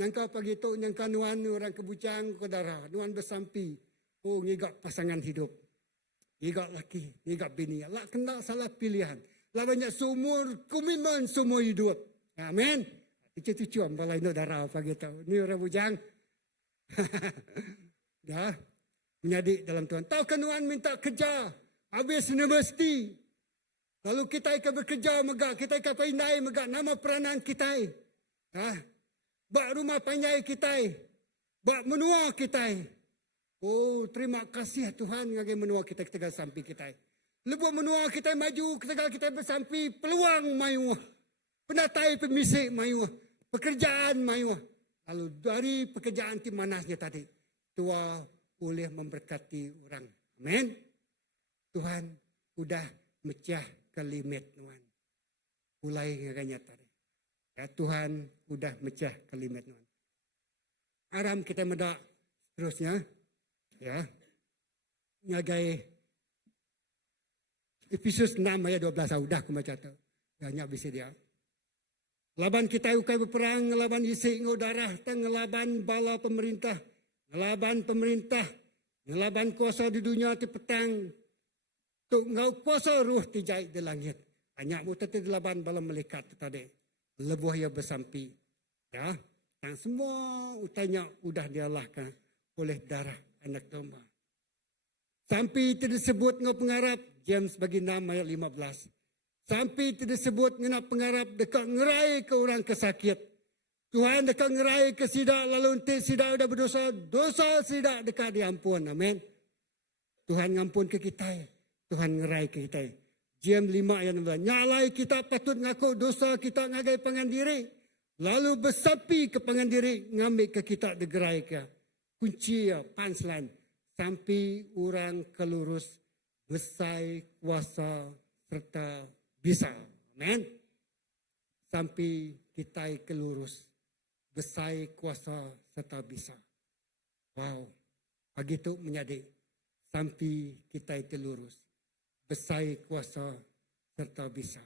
Yang kau pagi tu, yang kau nuan orang kebucang ke darah. Nuan bersampi. Oh, ngigak pasangan hidup. Ngigak laki, ngigak bini. Lah kena salah pilihan. Lah banyak sumur, komitmen semua hidup. Amin. Itu cuam balai no darah pagi tu. Ni orang bujang. Ya, menjadi dalam Tuhan. Tahu kan Tuhan minta kerja, habis universiti. Lalu kita akan bekerja megak, kita akan pandai megak nama peranan kita. Ha? Bak rumah pandai kita. Bak menua kita. Oh, terima kasih Tuhan ngagai menua kita tegal sampai kita. Lebuh menua kita maju, tegal kita bersampai peluang mayu. Penatai pemisik mayu. Pekerjaan mayu. Lalu dari pekerjaan tim manasnya tadi, Tuhan boleh memberkati orang. Amin. Tuhan udah mecah kalimat Tuhan. Mulai ngaganya tadi. Ya, Tuhan udah mecah kalimat Tuhan. Aram kita medak terusnya. Ya. Ngagai Efesus 6 ayat 12. Udah aku baca tu. Banyak bisa dia. Laban kita ukai berperang, ngelaban isi darah, ngelaban bala pemerintah, ngelaban pemerintah, ngelaban kuasa di dunia ti petang, tu ngau kuasa ruh ti jai di langit. Banyak mutati di laban bala melekat tadi, lebuh ya bersampi, ya, yang semua utanya udah dialahkan oleh darah anak domba. Sampai itu disebut ngau pengarap, James bagi 6 ayat 15. Sampai tidak sebut ngena pengarap dekat ngerai ke orang kesakit. Tuhan dekat ngerai ke sidak lalu nanti sidak sudah berdosa. Dosa sidak dekat diampun. Amin. Tuhan ngampun ke kita. Tuhan ngerai ke kita. James 5 ayat 16. Nyalai kita patut ngaku dosa kita ngagai pangandiri. Lalu bersapi ke pangandiri ngambil ke kita degerai ke. Kunci ya punchline. Sampai orang kelurus besai kuasa serta bisa. Amen. Sampai kita kelurus. Besai kuasa serta bisa. Wow. Begitu menjadi. Sampai kita kelurus. Besai kuasa serta bisa.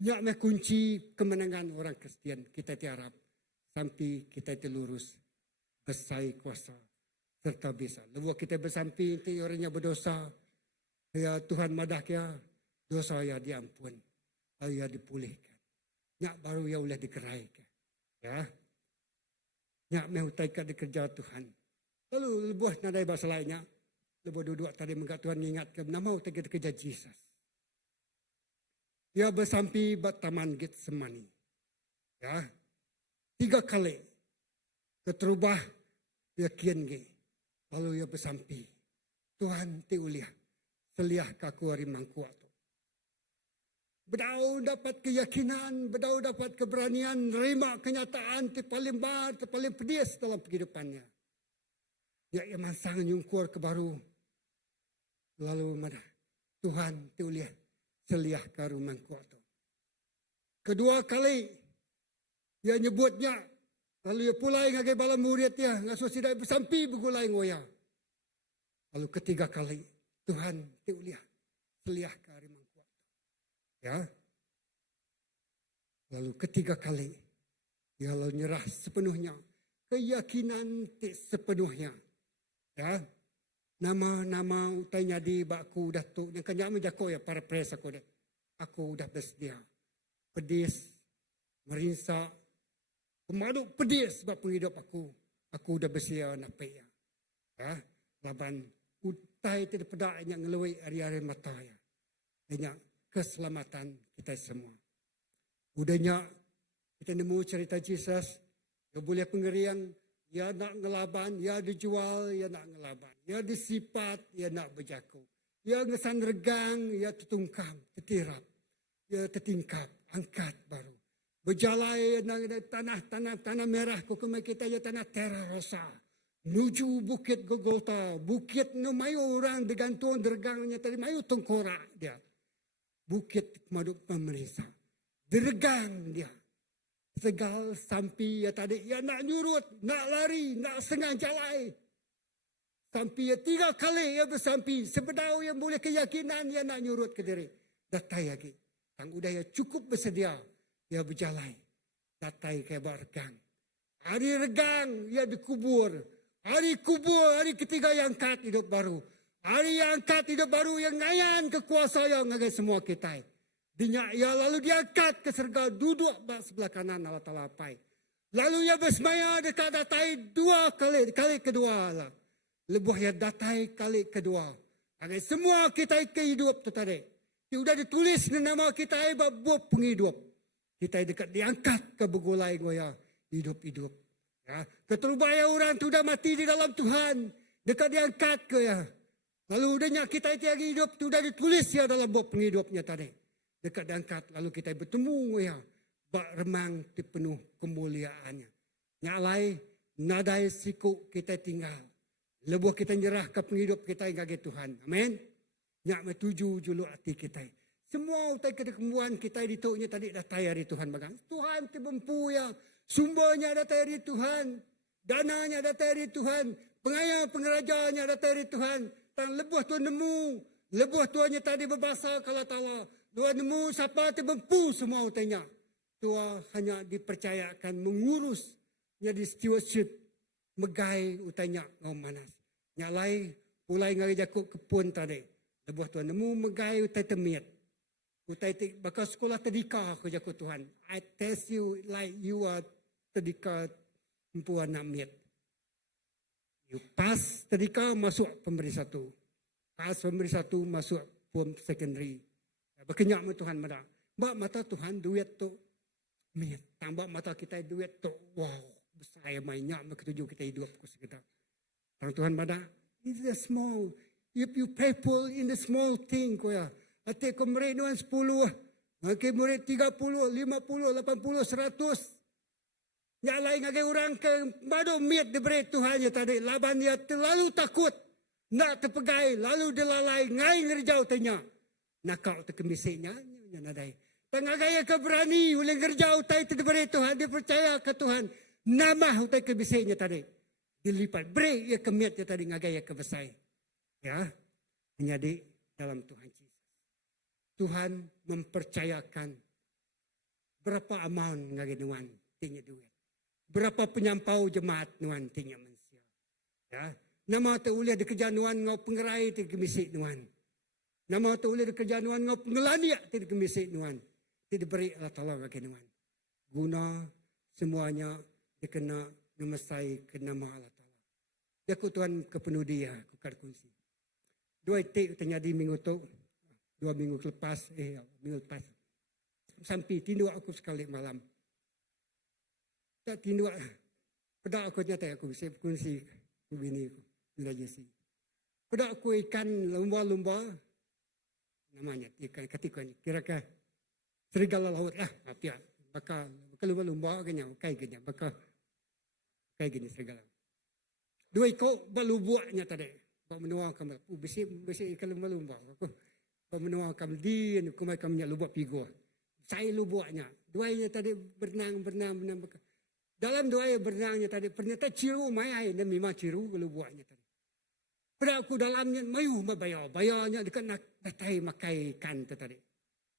Ini kunci kemenangan orang Kristian. Kita tiarap. Sampai kita kelurus. Besai kuasa serta bisa. Lepas kita bersampai. Nanti orangnya berdosa. Ya Tuhan madah ya. Dosa ya diampun. Ya dipulihkan. Nyak baru ya boleh dikeraikan. Ya. Nyak mehutaikan dikerja Tuhan. Lalu lebuh nadai bahasa lainnya. Lebuh duduk tadi mengat Tuhan ingatkan. Nama utaikan dikerja Jesus. Dia bersampi bertaman Getsemani. Ya. 3 kali. Keterubah. Dia kian ge. Lalu dia bersampi. Tuhan ti uliah. Seliah kaku hari mangkuat. Bedau dapat keyakinan, bedau dapat keberanian, nerima kenyataan yang paling bar, yang paling pedis dalam kehidupannya. Ya, ia mansang nyungkur ke baru. Lalu mana? Tuhan tuliah seliah karu mangkuat. Kedua kali, ia nyebutnya, lalu ia pulai ngagai bala murid ya, ngasuh sidai bersampi begulai ngoya. Lalu ketiga kali, Tuhan tuliah seliah karu mangkuat. Ya. Lalu ketiga kali. Ya lalu nyerah sepenuhnya. Keyakinan sepenuhnya. Ya. Nama-nama utainya di bakku datuk. Yang kenyam jako ya para pres aku dah. Aku udah bersedia. Pedis. Merinsak. Pemaduk pedis sebab penghidup aku. Aku udah bersedia nak payah. Ya. Laban utai tidak pedak yang ngelui hari-hari mata ya. Banyak keselamatan kita semua. Udahnya kita nemu cerita Jesus. Ya boleh pengerian. Ya nak ngelaban. Ya dijual. Ya nak ngelaban. Ya disipat. Ya nak berjaku. Ya ngesan regang. Ya tertungkam. Tertirap. Ya tertingkap. Angkat baru. Berjalai tanah merah. Kukumai kita ya tanah Terra Rosa. Menuju Bukit Golgota. Bukit no mayu orang digantung dergangnya tadi. Mayu tengkorak dia. Bukit Maduk Pemerintah. Diregang dia. Segal sampai ya tadi. Ya nak nyurut. Nak lari. Nak setengah jalai. Sampai ya 3 kali ya bersampai. Sebedau yang boleh keyakinan. Ya nak nyurut ke diri. Datai lagi. Tang udah ya cukup bersedia. Ya berjalai. Datai kayak berregang. Hari regang. Ya dikubur. Hari kubur. Hari ketiga yang angkat hidup baru. Hari yang angkat hidup baru yang ngayan kekuasaan ngagai semua kita. Dinyak ya lalu diangkat ke serga duduk sebelah kanan Allah Ta'ala pai. Lalu ya bersemaya dekat datai 2 kali. Kali kedua lah. lebuh ya datai kali kedua. Agar semua kita kehidup tu tadi. Sudah ditulis nama kita bab penghidup. Kita dekat diangkat ke begulai goya hidup-hidup. Ya, keterubaya orang tu dah mati di dalam Tuhan. Dekat diangkat ke ya. Lalu udahnya kita tiada hidup tu dah ditulis ya dalam bab penghidupnya tadi. Dekat diangkat lalu kita bertemu ya. Bak remang dipenuh kemuliaannya. Nyalai nadai siku kita tinggal. Lebuh kita nyerah ke penghidup kita hingga ke Tuhan. Amin. Nyak metuju juluk hati kita. Semua utai kedekemuan kita dituknya tadi dah tayar di Tuhan bagang. Tuhan tibempu ya. Sumbernya dah tayar di Tuhan. Dananya dah tayar di Tuhan. Pengayang pengerajanya dah tayar di Tuhan. Tang lebuh Tuhan nemu. Lebuh Tuhannya tadi berbahasa kalau ta'ala. Tuhan nemu siapa tibempu semua utainya. Tuhan hanya dipercayakan mengurus. Jadi stewardship. Megai utanya ngau manas. Nyalai pulai ngari jakuk kepun tadi. Lebuh Tuhan nemu megai utai temit. Utai bakal sekolah terdika ke jakuk Tuhan. I test you like you are terdika empuan namit. You pass terdika masuk pemberi satu. Pass pemberi satu masuk pom secondary. Berkenyak me Tuhan mada. Bak mata Tuhan duit tu. Mit. Tambah mata kita duit tu. Wow. Saya mainnya ketujuh kita hidup ku sekedar. Orang Tuhan pada it's a small. If you faithful in the small thing ko ya. Ate ko murid nuan 10. Ngake murid 30, 50, 80, 100. Nyalai ngake orang ke mado miat diberi Tuhan ya tadi. Laban dia terlalu takut. Nak terpegai. Lalu dilalai ngai ngerjau tanya. Nakau terkemisiknya. Nadai. Tengah gaya keberani. Oleh ngerjau tay diberi Tuhan. Dia percaya ke Tuhan. Nama utai kebisiknya tadi. Dilipat. Beri ia kemiatnya tadi ngagaya kebesai. Ya. Menjadi dalam Tuhan Yesus. Tuhan mempercayakan. Berapa amount ngagaya nuan. Tingnya duit. Berapa penyampau jemaat nuan tingnya manusia. Ya. Nama tu boleh dikerja nuan ngau pengerai ti kemisik nuan. Nama tu boleh dikerja nuan ngau pengelaniak ti kemisik nuan. Ti diberi Allah Ta'ala ngagaya nuan. Guna semuanya dikena memesai ke nama Allah Ta'ala. Aku Tuhan kepenuh dia, aku kata kunci. 2 itik terjadi minggu tu, 2 minggu lepas, minggu lepas. Sampai tindu aku sekali malam. Tak tindu, pada aku nyata aku, saya kunci bini aku, bila Jesi. Pada aku ikan lumba-lumba, namanya, ikan ketika ni, kira-kira serigala laut lah, ya, bakal lumba-lumba kanya, kai kanya, bakal kayak gini segala. 2 ekor balubuaknya tadi. Bak menua kamu. Besi ikan lumba-lumba. Aku bak menua kamu di kumai kamu lubak pigo. Saya lubuaknya. 2 tadi berenang. Dalam 2 berenangnya tadi ternyata ciru mai air dan memang ciru lubuaknya tadi. Pada aku dalamnya mayu bayarnya dekat nak datai makai ikan tadi.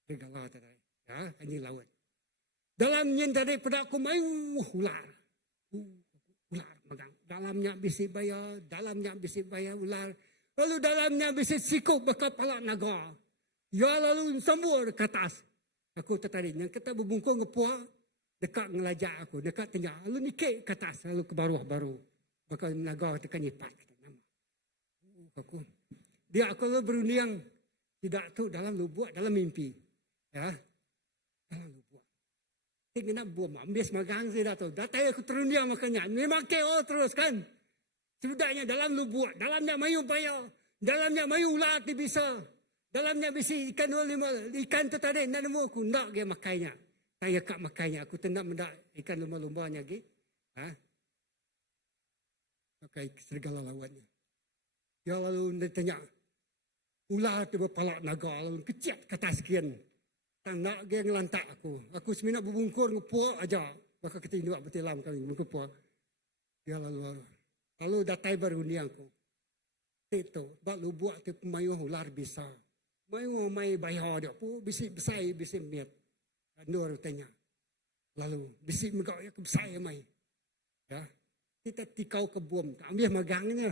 Segala tadi. Ya, ini laut. Dalamnya tadi pada aku mayu ular. Ular magang. Dalamnya bisi bayar ular. Lalu dalamnya bisi sikuk berkepala naga. Ya lalu sambur ke atas. Aku tertarik. Yang kita berbungkung ke puak. Dekat ngelajak aku. Dekat tengah. Lalu nikik ke atas. Lalu ke baruh-baruh. Maka naga tekan nyipat. Aku. Dia aku lalu berunding. Tidak tu dalam lubuk. Dalam mimpi. Ya. Dalam lubuk. Tik nak buat ambis magang saya dah tahu. Datai aku terundia makanya. Memang KO terus kan. Sebudaknya dalam lubuk. Dalamnya mayu bayar. Dalamnya mayu ular ti bisa. Dalamnya bisi ikan ikan tu tadi. Nak nemu aku. Nak dia makainya. Saya kak makainya. Aku tendak mendak ikan lumba-lumbanya lagi. Ha? Makai serigala lawannya. Ya lalu dia tanya. Ular tu berpalak naga. Lalu kecil kata sekian. Tak nak dia ngelantak aku. Aku seminat berbungkur ngepuak aja. Maka kita induk bertilam kami berkepuak. Dia lalu datai baru ni aku. Itu. Bak lubuk tu mayuh ular bisa. Mayuh mai bayar dia. Bisi besai, bisi miat. Nur tanya. Lalu bisi megak ya kebesai mai. Ya. Kita tikau ke bom. Ambil magangnya.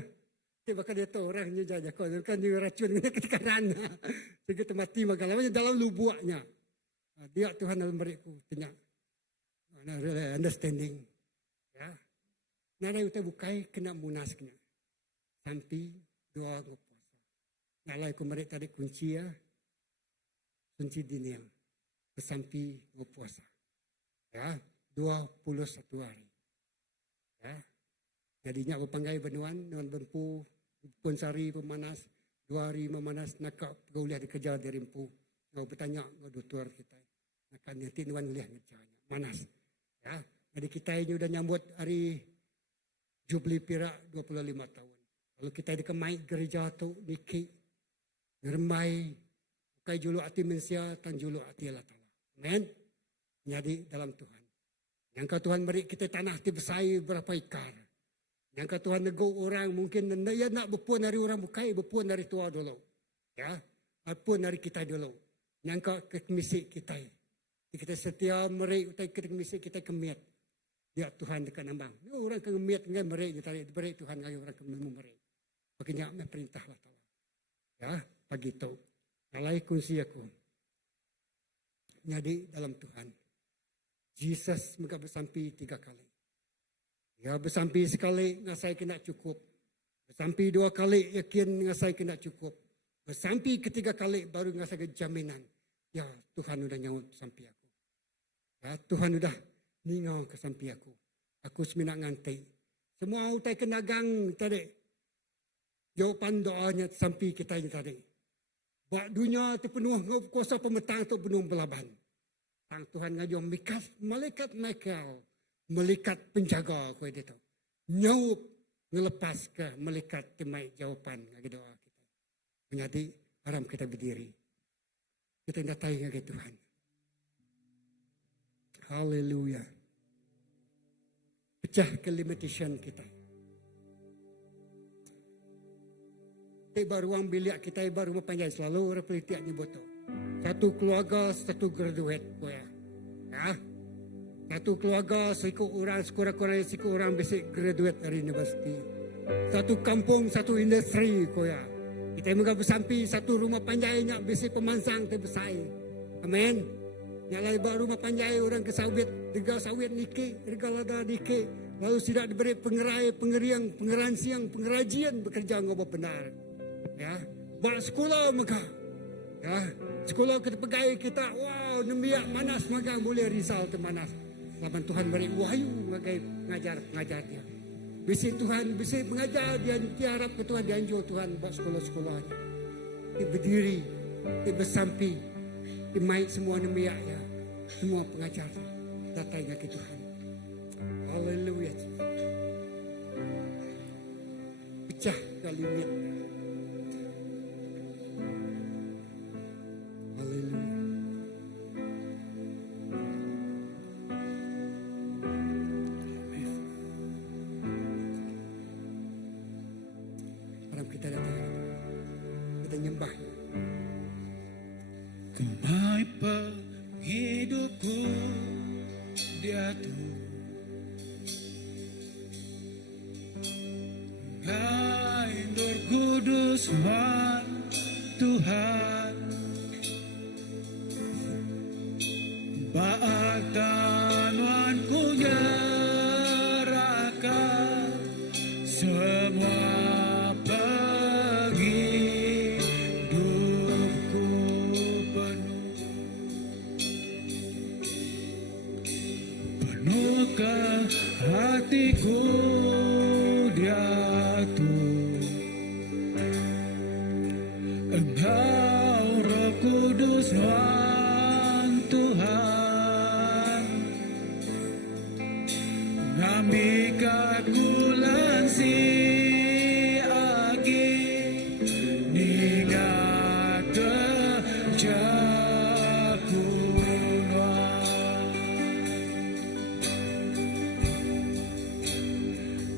Tiba dia tahu orangnya jaja. Kan dia racun ketika rana. Jadi kita mati magang. Dalam lubuknya. Dia Tuhan dalam beriku tanya. Understanding. Ya. Nada kita bukai kena munasnya. sampai doa puasa. Nalai ko marik tarik kunci ya. Kunci diniang. Sampai puasa. Ya, 21 hari. Ya. Jadinya aku panggai benuan, nuan benpu, pun sari pemanas, 2 hari memanas, nak kau lihat dikejar dari empu. Kau bertanya ke doktor kita. Nak nanti nuan lihat ngejarnya, manas. Ya, jadi kita ini udah nyambut hari Jubli Perak 25 tahun. Kalau kita di kemai gereja tu, niki, ngermai, bukai julu hati manusia, tan julu hati Allah Ta'ala. Amen. Jadi dalam Tuhan. Yang ke Tuhan beri kita tanah ti besai berapa ikar. Yang ke Tuhan nego orang mungkin ya nak berpuan dari orang bukai, berpuan dari tua dulu. Ya, berpuan dari kita dulu. Yang ke misi kita. Kita setia meri utai ke misi kita kemiat. Ya Tuhan dekat nambang. Orang kemiat ngai meri kita beri Tuhan ngai orang kemiat meri. Makanya perintah Allah Ta'ala. Ya, pagi itu. Alai kunci aku. Jadi dalam Tuhan. Jesus mereka bersampi 3 kali. Ya bersampi sekali ngasai kena cukup. Bersampi 2 kali yakin ngasai kena cukup. Bersampi ketiga kali baru ngasai jaminan. Ya Tuhan udah nyawut sampi aku. Ya Tuhan udah ningau ke sampi aku. Aku semina ngantai. Semua utai kenagang tadi. Jawapan doanya sampi kita ini tadi. Buat dunia itu penuh kuasa pemetang itu penuh belaban. Tang Tuhan ngajong malaikat Michael. Malaikat penjaga kau itu. Nyaup ngelepas ke malaikat temai jawapan ngagi doa kita. Menjadi haram kita berdiri. Kita datai ngagi Tuhan. Haleluya. Pecah ke limitation kita. Tiba ruang bilik kita baru mempanjang selalu orang pelitian ni botol. Satu keluarga, satu graduate. Ya. Satu keluarga, siku orang, sekurang-kurangnya siku orang basic graduate dari universiti. Satu kampung, satu industri. Ya. Kita juga bersampi satu rumah panjainya basic pemansang terbesar. Amin. Nyalai baru rumah panjai orang ke sawit, dega sawit niki, dega lada niki. Lalu tidak diberi pengerai, pengeriang, pengeransiang, pengerajian bekerja ngobak benar. Ya, buat sekolah maka, ya, sekolah kita pegawai kita, wow, nembiak manas maka boleh risau ke manas. Lapan Tuhan beri wahyu sebagai pengajar dia. Bisi Tuhan, bisi pengajar dia tiarap ke Tuhan dianjur Tuhan buat sekolah-sekolahnya. Dia berdiri, dia bersampi, dia main semua nembiaknya, semua pengajar datangnya ke Tuhan. Haleluya. Pecah ke limit. Kemai penghidupku dia tuh Hai Nur Kudus Tuhan Baak tanuanku nyerahkan semua hatiku dia tuh Engkau Roh Kudus Tuhan ngambikat bulan si agi ningat kerjaku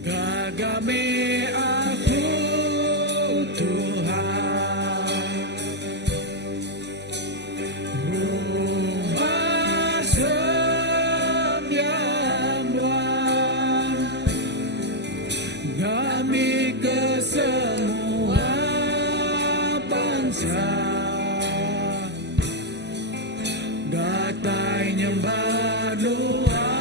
Gagami aku Tuhan rumah sembilan kami ke semua bangsa datai nyembah doa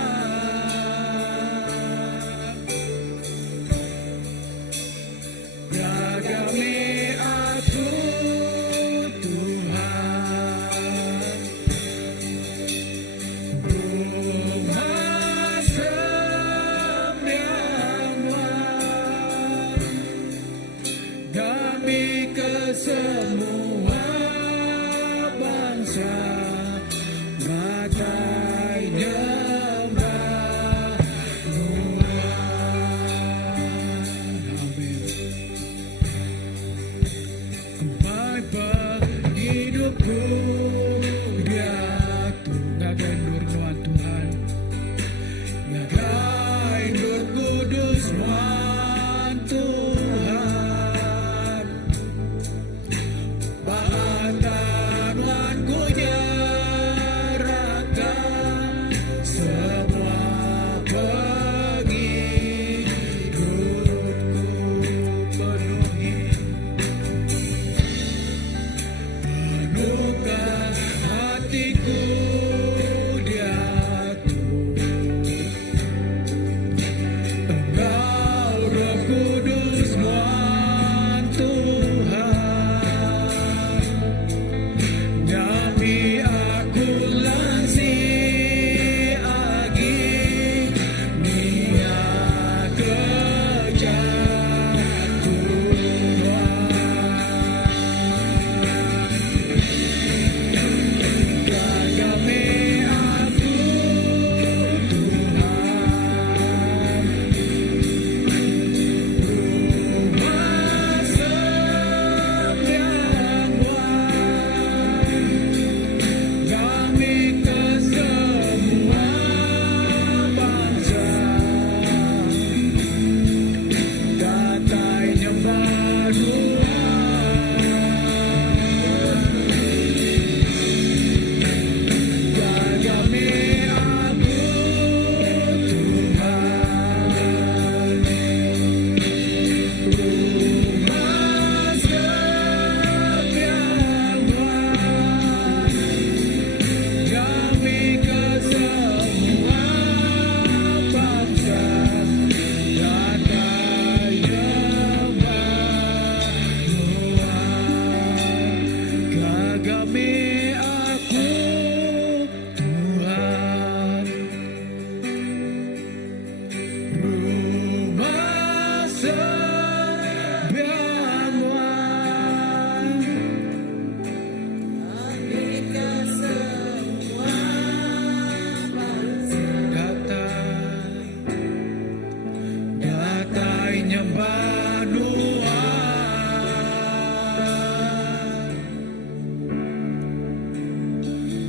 Datai nyembanua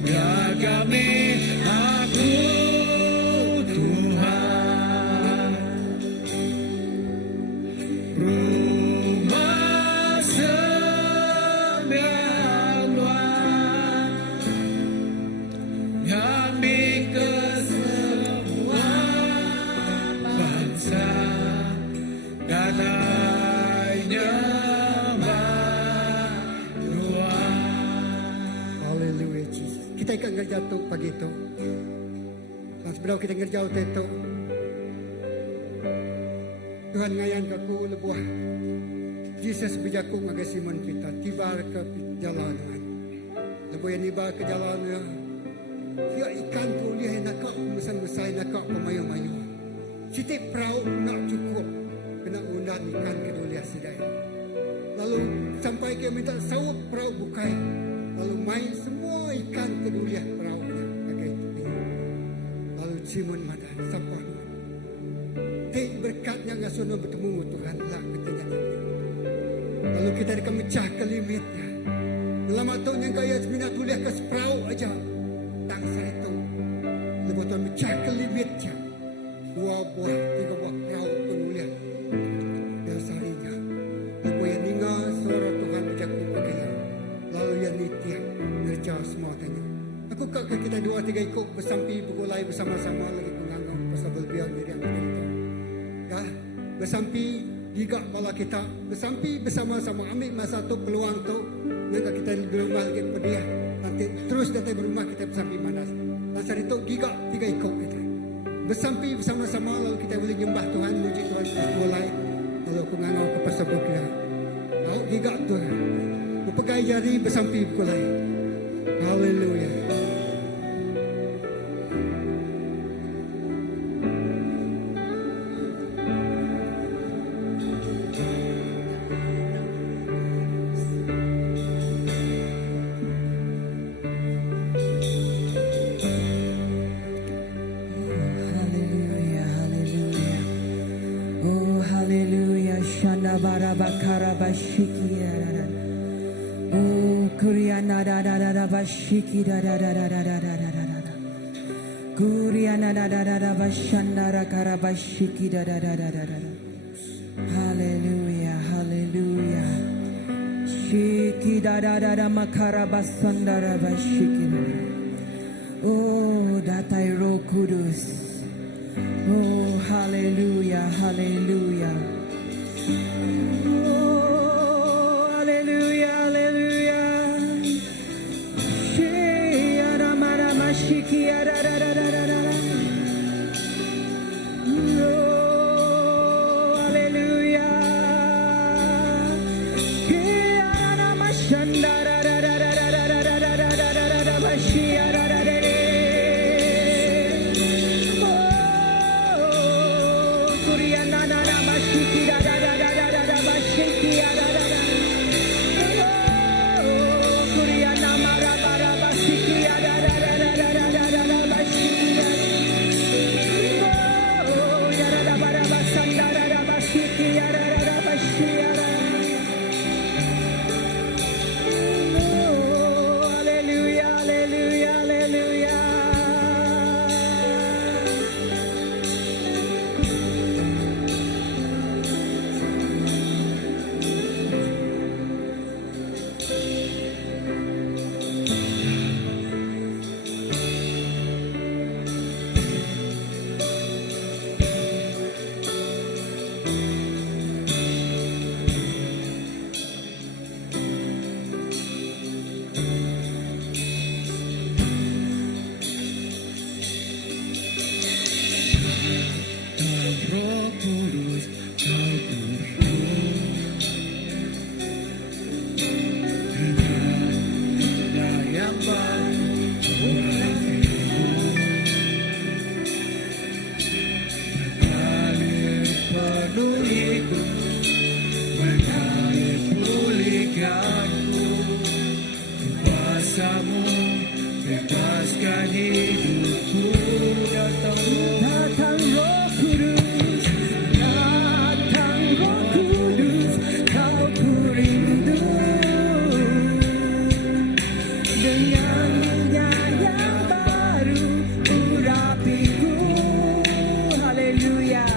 Gagami aku Tuhan Rumah sembilan Ngambil ke semua bangsa Katanya berdua. Haleluya Jesus. Kita ikan ngerjatuh pagi itu. Dan sebenarnya kita ngerjauh itu. Tuhan ngayan kaku lebuah. Jesus bijaku ngagai Simon kita. Tiba ke jalan Tuhan. Lebuah yang tiba ke jalan Tuhan. Dia ikan tu dia nakak mesai-mesai nakak pemayu-mayu. Sitik perahu nak cukup. Kena undang ikan kedulia sidai. Lalu sampai ke minta sawap perahu bukai. Lalu main semua ikan kedulia perahunya. Lalu Simon madan sampai. Tik berkatnya ngasono bertemu Tuhan lah katanya. Lalu kita akan mecah ke limitnya. Lama tu yang kaya semina tulis ke perahu aja. Tangsa itu. Lepas tu mecah ke limitnya. 2 buah, 3 buah perahu penulia. Dasarinya. Lepas yang dengar suara Tuhan berjaku pakaian. Lalu yang nitia kerja semua tanya. Aku kak kita 2-3 ikut bersampi bergulai bersama-sama lagi penganggap pasal berbiar diri yang itu. Ya, bersampi juga bala kita bersampi bersama-sama ambil masa tu peluang tu. Mereka kita di rumah lagi pediah. Nanti terus datang berumah kita bersampi manas. Pasal itu giga 3 ikut kita. Bersampi bersama-sama lalu kita boleh nyembah Tuhan, muji Tuhan terus mulai. Lalu aku ngangau ke pasal berbiar. Lalu giga Tuhan. Berpegai jari bersampi bergulai. Haleluya. Hallelujah, hallelujah. Oh, hallelujah. Shanda barabakara bashikia. Oh, Kuriana da da da da bashiki da da da da da da da da da da. Kuriana da da da da bashandara karabashiki da da da da da da. Hallelujah, hallelujah. Shiki da da da da makarabasandara bashiki. Oh, datai roh kudus. Oh, hallelujah, hallelujah. Oh, hallelujah, hallelujah. Shia mara mashiki da da da da da da. Oh, hallelujah. Shia mashandara da da da da da da da da da da da bashia da da da. Oh, Kuriana na na mashiki da da da da da da bashiki da da da. Oh, Kuriana mara mara bashiki da da da da da da da da bashiki. Oh, ya da da bara basanda da da bashiki da da da bashiki. Oh, hallelujah, hallelujah, hallelujah. kemuliaan-Mu. Kuasa-Mu bebaskan hidupku. Datang Roh Kudus, datang Roh Kudus, kau ku rindu. Dengan yang baru urapiku. Haleluya.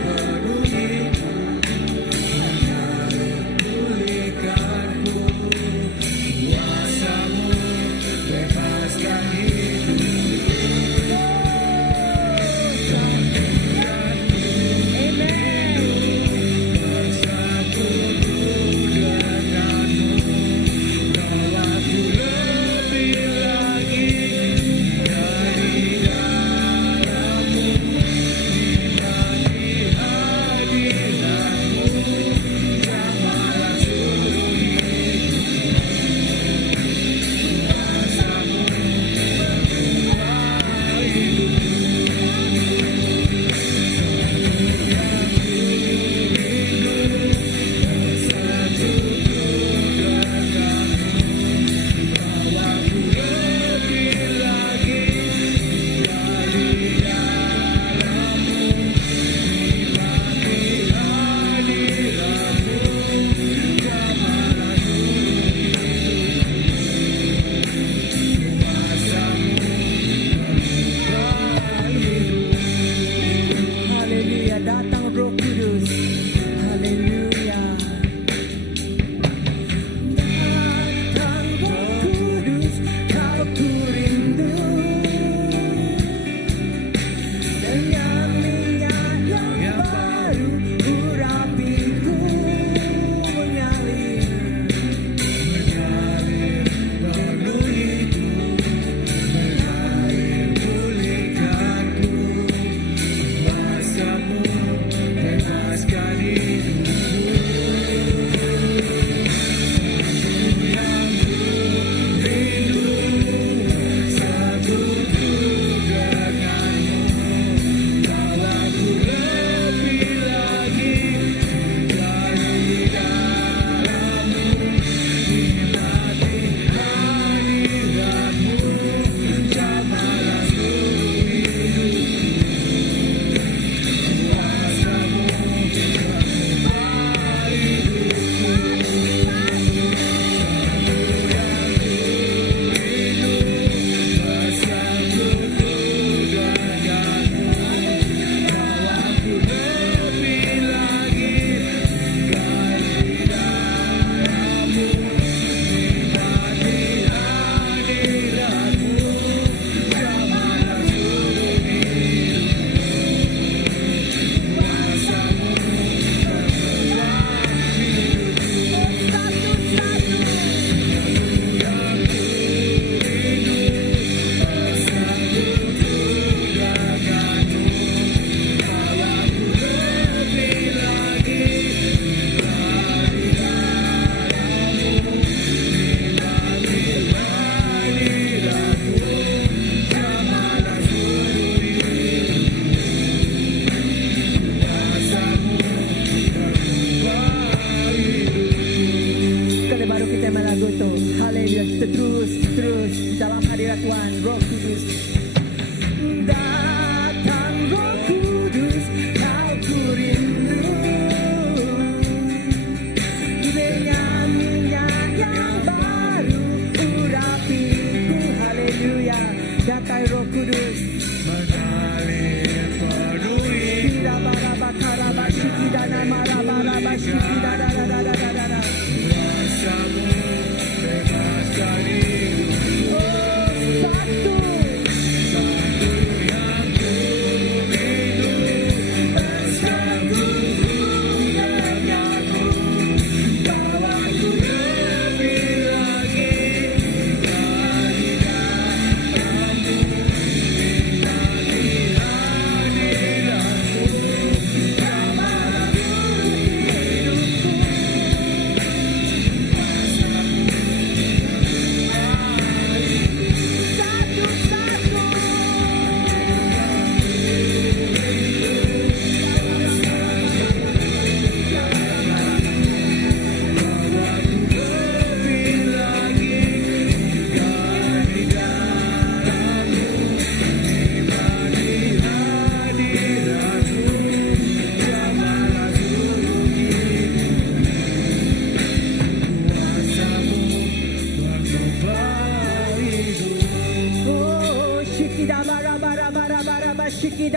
Penuhi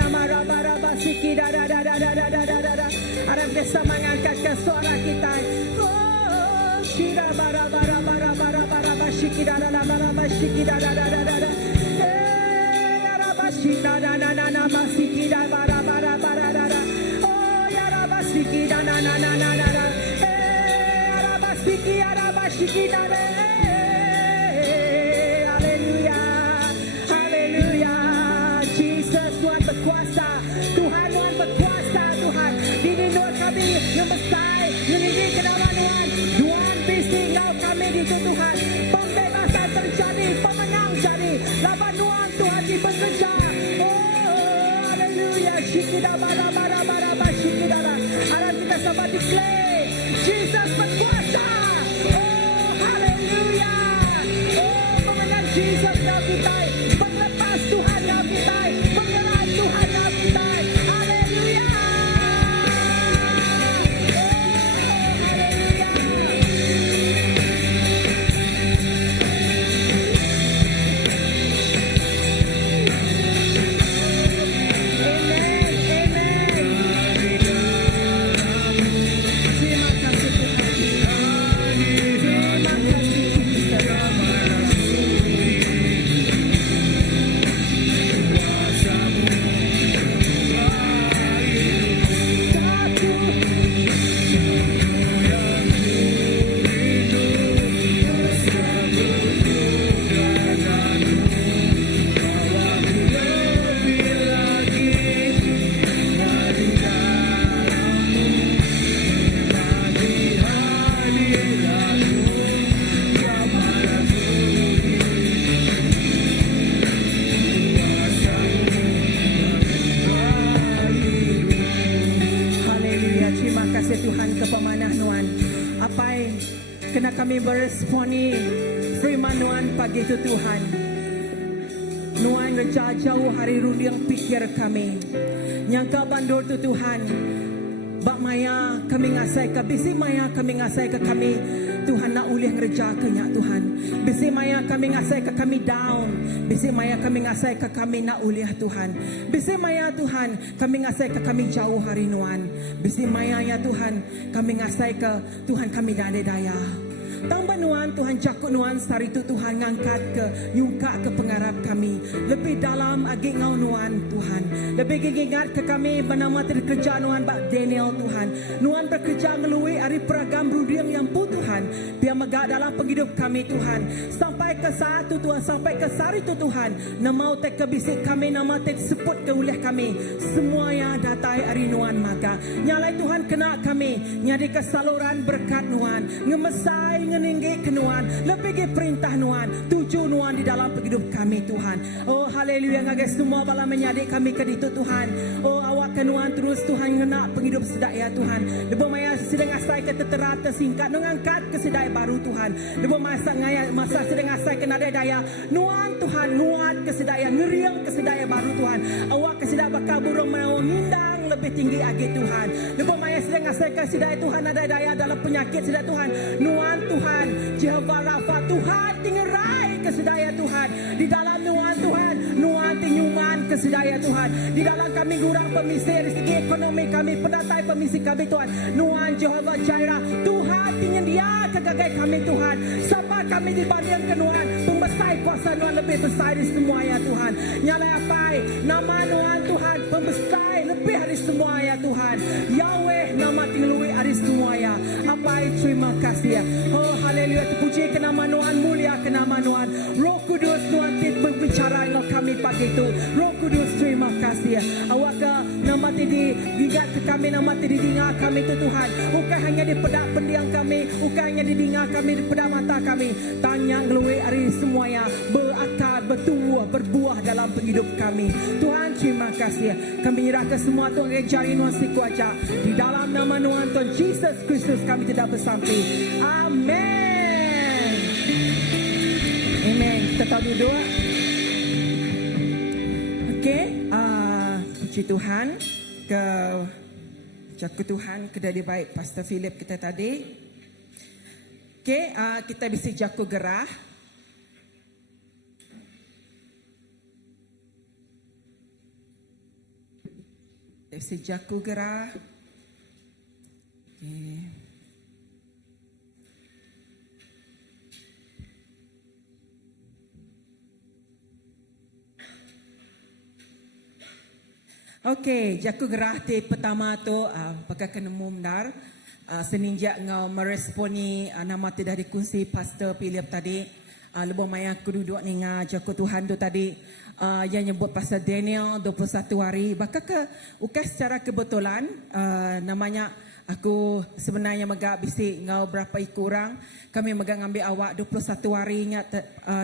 nama raba siki da. Harap kita mengangkatkan suara kita. Oh, shira bara siki da siki da. Araba shina na masiki da bara. Oh, yaraba siki da na. Araba shiki da. Berkuasa Tuhan Tuhan diri Tuhan kami yang besar meninggikan nama Tuhan Tuhan bising kau kami di Tuhan pembebasan terjadi pemenang jadi lawan Tuhan bekerja haleluya syikida bara syikida harap kita sama declare Jesus berkuasa haleluya pemenang Jesus kau kita berlepas Tuhan kau kita Tuhan kau kita, haleluya, kena kami beresponi firman Tuhan pagi itu Tuhan. Tuhan jauh hari rudi yang pikir kami. Nyangka bandul tu Tuhan. Bak maya kami ngasai ke bisi maya kami ngasai ke kami Tuhan nak ulih ngerja kenyak Tuhan. Bisi maya kami ngasai ke kami down. Bisi maya kami ngasai ke kami nak ulih Tuhan. Bisi maya Tuhan kami ngasai ke kami jauh hari Tuhan. Bisi maya ya Tuhan kami ngasai ke Tuhan kami dada daya. Tambah nuan Tuhan jakut nuan sari tu Tuhan ngangkat ke nyungka ke pengarap kami lebih dalam agi ngau nuan Tuhan lebih ingat ke kami bernama terkerja nuan bak Daniel Tuhan nuan bekerja melalui hari peragam rudiang yang pu Tuhan biar megak dalam penghidup kami Tuhan sampai ke saat tu Tuhan sampai ke sari tu Tuhan nama tek kebisik kami nama tek sebut ke oleh kami semua yang datai hari nuan maka nyalai Tuhan kena kami nyadi kesaluran berkat nuan ngemesai ngeninggi kenuan lebih ke perintah nuan tuju nuan di dalam hidup kami Tuhan. Oh haleluya ngagai semua bala menyadik kami ke ditu Tuhan. Oh awak kenuan terus Tuhan ngena penghidup sedak ya Tuhan. Lebo maya sedang asai ke tetera tersingkat mengangkat ke sedai baru Tuhan. Lebo masa sedang asai ke nadai daya nuan Tuhan nuat ke sedaya ngeriang ke sedaya baru Tuhan. Awak ke sedak bakal burung menawang ngindang lebih tinggi lagi Tuhan. Lebo maya sedang asai ke sedaya Tuhan nadai daya dalam penyakit sedak Tuhan. Nuan Tuhan, Jehovah Rafa Tuhan tinggerai kesedaya Tuhan di dalam nuan tinyuman kesedaya Tuhan di dalam kami gurang pemisi dari segi ekonomi kami penatai pemisi kami Tuhan nuan Jehovah Jireh Tuhan tingin dia kegagai kami Tuhan sama kami dibanding ke nuan pembesar kuasa nuan lebih besar dari semua ya Tuhan nyalai apai nama nuan Tuhan pembesar lebih dari semua ya Tuhan Yahweh nama tinggalui dari semua ya apai terima kasih ya oh haleluya terpuji ke nama nuan mulia ke nama nuan Roh Kudus Tuhan berbicara dengan kami pagi itu Roh Kudus terima kasih awak ke nama tadi ingat ke kami nama tadi dengar kami itu Tuhan bukan hanya di pedak pendiang kami bukan hanya di dengar kami di pedak mata kami tanya ngelui hari semuanya berakar bertumbuh berbuah dalam hidup kami Tuhan terima kasih kami nyerahkan semua Tuhan jari nuan si kuaca di dalam nama nuan Tuhan Jesus Kristus kami tidak bersampai amin amin kita duduk. Okey, puji Tuhan ke jaga Tuhan kedai baik Pastor Philip kita tadi. Okey, kita bisa jaga gerah. si jaku gerah. Okay. Okey, jaku gerah ti pertama tu pakai kena mumdar seninjak ngau meresponi nama tu dah dikunci Pastor Philip tadi. Lebih maya aku duduk ni ngah jaku Tuhan tu tadi yang nyebut pasal Daniel 21 hari. Bakal ke ukas secara kebetulan namanya aku sebenarnya megak bisik ngau berapa ikut orang. Kami megak ngambil awak 21 hari ingat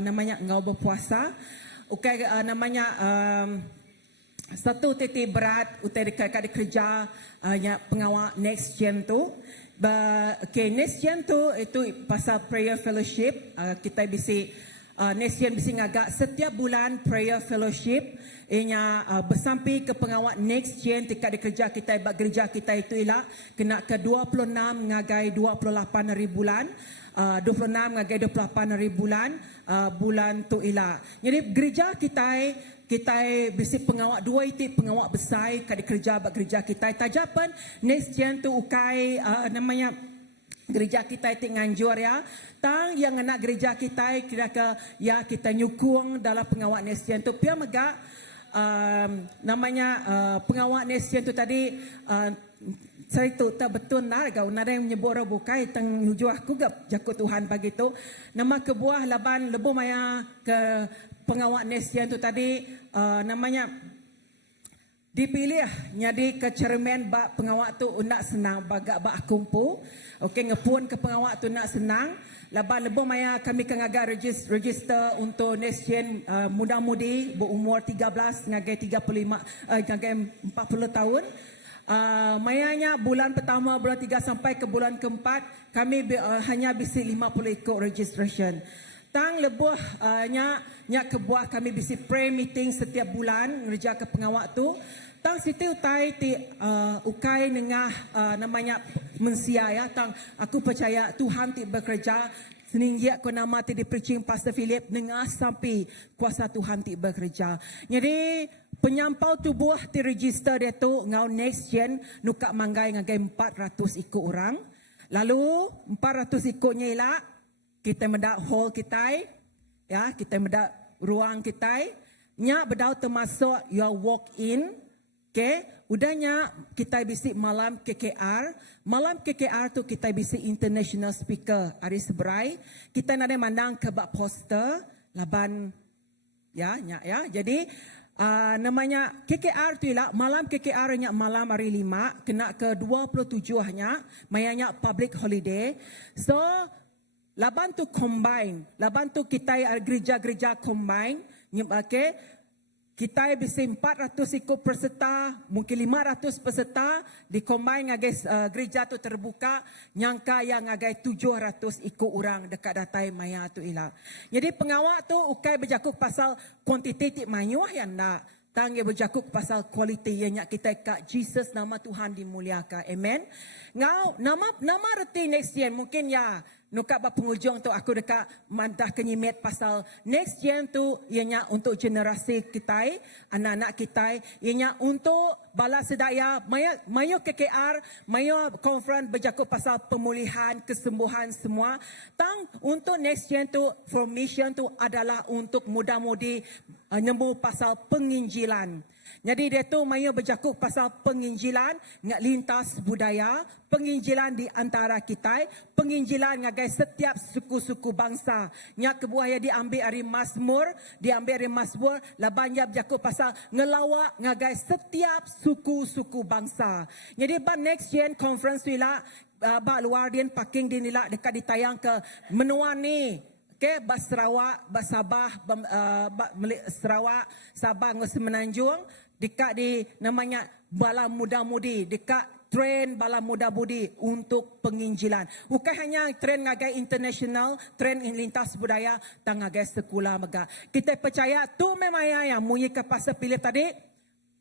namanya ngau berpuasa. Ukai namanya satu titik berat utai dekat kerja pengawal next gen tu. Okay, next gen tu itu pasal prayer fellowship. Kita bisi next gen bisi ngagak setiap bulan prayer fellowship. Ianya bersampai ke pengawal next gen dekat kerja kita bak gereja kita itu ialah kena ke 26 ngagai 28 hari bulan. 26 ngagai 28 hari bulan bulan tu ialah. Jadi gereja kita bisi pengawak dua itu pengawak besar kat kerja bak gereja kita tajapan next gen tu ukai namanya gereja kita itu nganjur ya tang yang nak gereja kita kira ke ya kita nyukung dalam pengawak next gen tu pia megak namanya pengawak next gen tu tadi saya tu tak betul nak kau nada yang menyebut bukai tang hujung aku gap jakut Tuhan pagi tu nama kebuah laban lebu maya ke pengawal next gen tu tadi namanya dipilih jadi ke cermin bak pengawal tu nak senang bagak bak kumpu. Okey ngepun ke pengawal tu nak senang. Laban lebu maya kami kengaga register untuk next gen muda-mudi berumur 13 ngagai 35 ngagai 40 tahun. Mayanya bulan pertama bulan 3 sampai ke bulan keempat kami hanya bisi 50 ikut registration. Tang lebuh nya kebuah kami bisi prayer meeting setiap bulan ngerja ke pengawak tu. Tang situ utai ti ukai nengah namanya mensia ya tang aku percaya Tuhan ti bekerja seninjak ko nama ti di preaching Pastor Philip nengah sampai kuasa Tuhan ti bekerja. Jadi penyampau tubuh ti register dia tu ngau next gen nuka manggai ngagai 400 ikut orang. Lalu 400 ikutnya ialah kita mendak hall kita ya kita mendak ruang kita nya bedau termasuk your walk in okey udahnya kita bisi malam KKR tu kita bisi international speaker hari seberai kita nak mandang ke bak poster laban ya jadi namanya KKR tu ialah malam KKR nya malam hari 5 kena ke 27 nya mayanya public holiday so laban tu combine. Laban tu kita gereja-gereja combine. Okay. Kita bisa 400 ikut peserta. Mungkin 500 peserta. Di combine ngagai gereja tu terbuka. Nyangka yang ngagai 700 ikut orang dekat datai maya tu ilah. Jadi pengawak tu ukai berjakuk pasal kuantiti mayuah yang nak. Tangga berjakuk pasal kualiti yang kita kat Jesus nama Tuhan dimuliakan. Amen. Ngau nama reti next year mungkin ya nukat bak penghujung tu aku dekat mantah kenyimit pasal next gen tu ianya untuk generasi kita anak-anak kita ianya untuk bala sedaya mayo KKR mayo conference berjakut pasal pemulihan kesembuhan semua tang untuk next gen tu formation tu adalah untuk muda-mudi nyembuh pasal penginjilan. Jadi dia tu mayo berjakuk pasal penginjilan ngak lintas budaya, penginjilan di antara kita, penginjilan ngagai setiap suku-suku bangsa. Nyak kebuah ya diambil dari Mazmur, labanya berjakuk pasal ngelawak ngagai setiap suku-suku bangsa. Jadi ban next gen conference ila ba luar din parking din ila dekat ditayang ke menua ni. Okay, bas Sarawak, bas Sabah, Sarawak, Sabah, Semenanjung, dekat di namanya Bala Muda-Mudi, dekat train Bala Muda-Mudi untuk penginjilan. Bukan hanya train ngagai international, train lintas budaya, tang ngagai sekolah mega. Kita percaya tu memang yang munyi ke Pastor Philip tadi,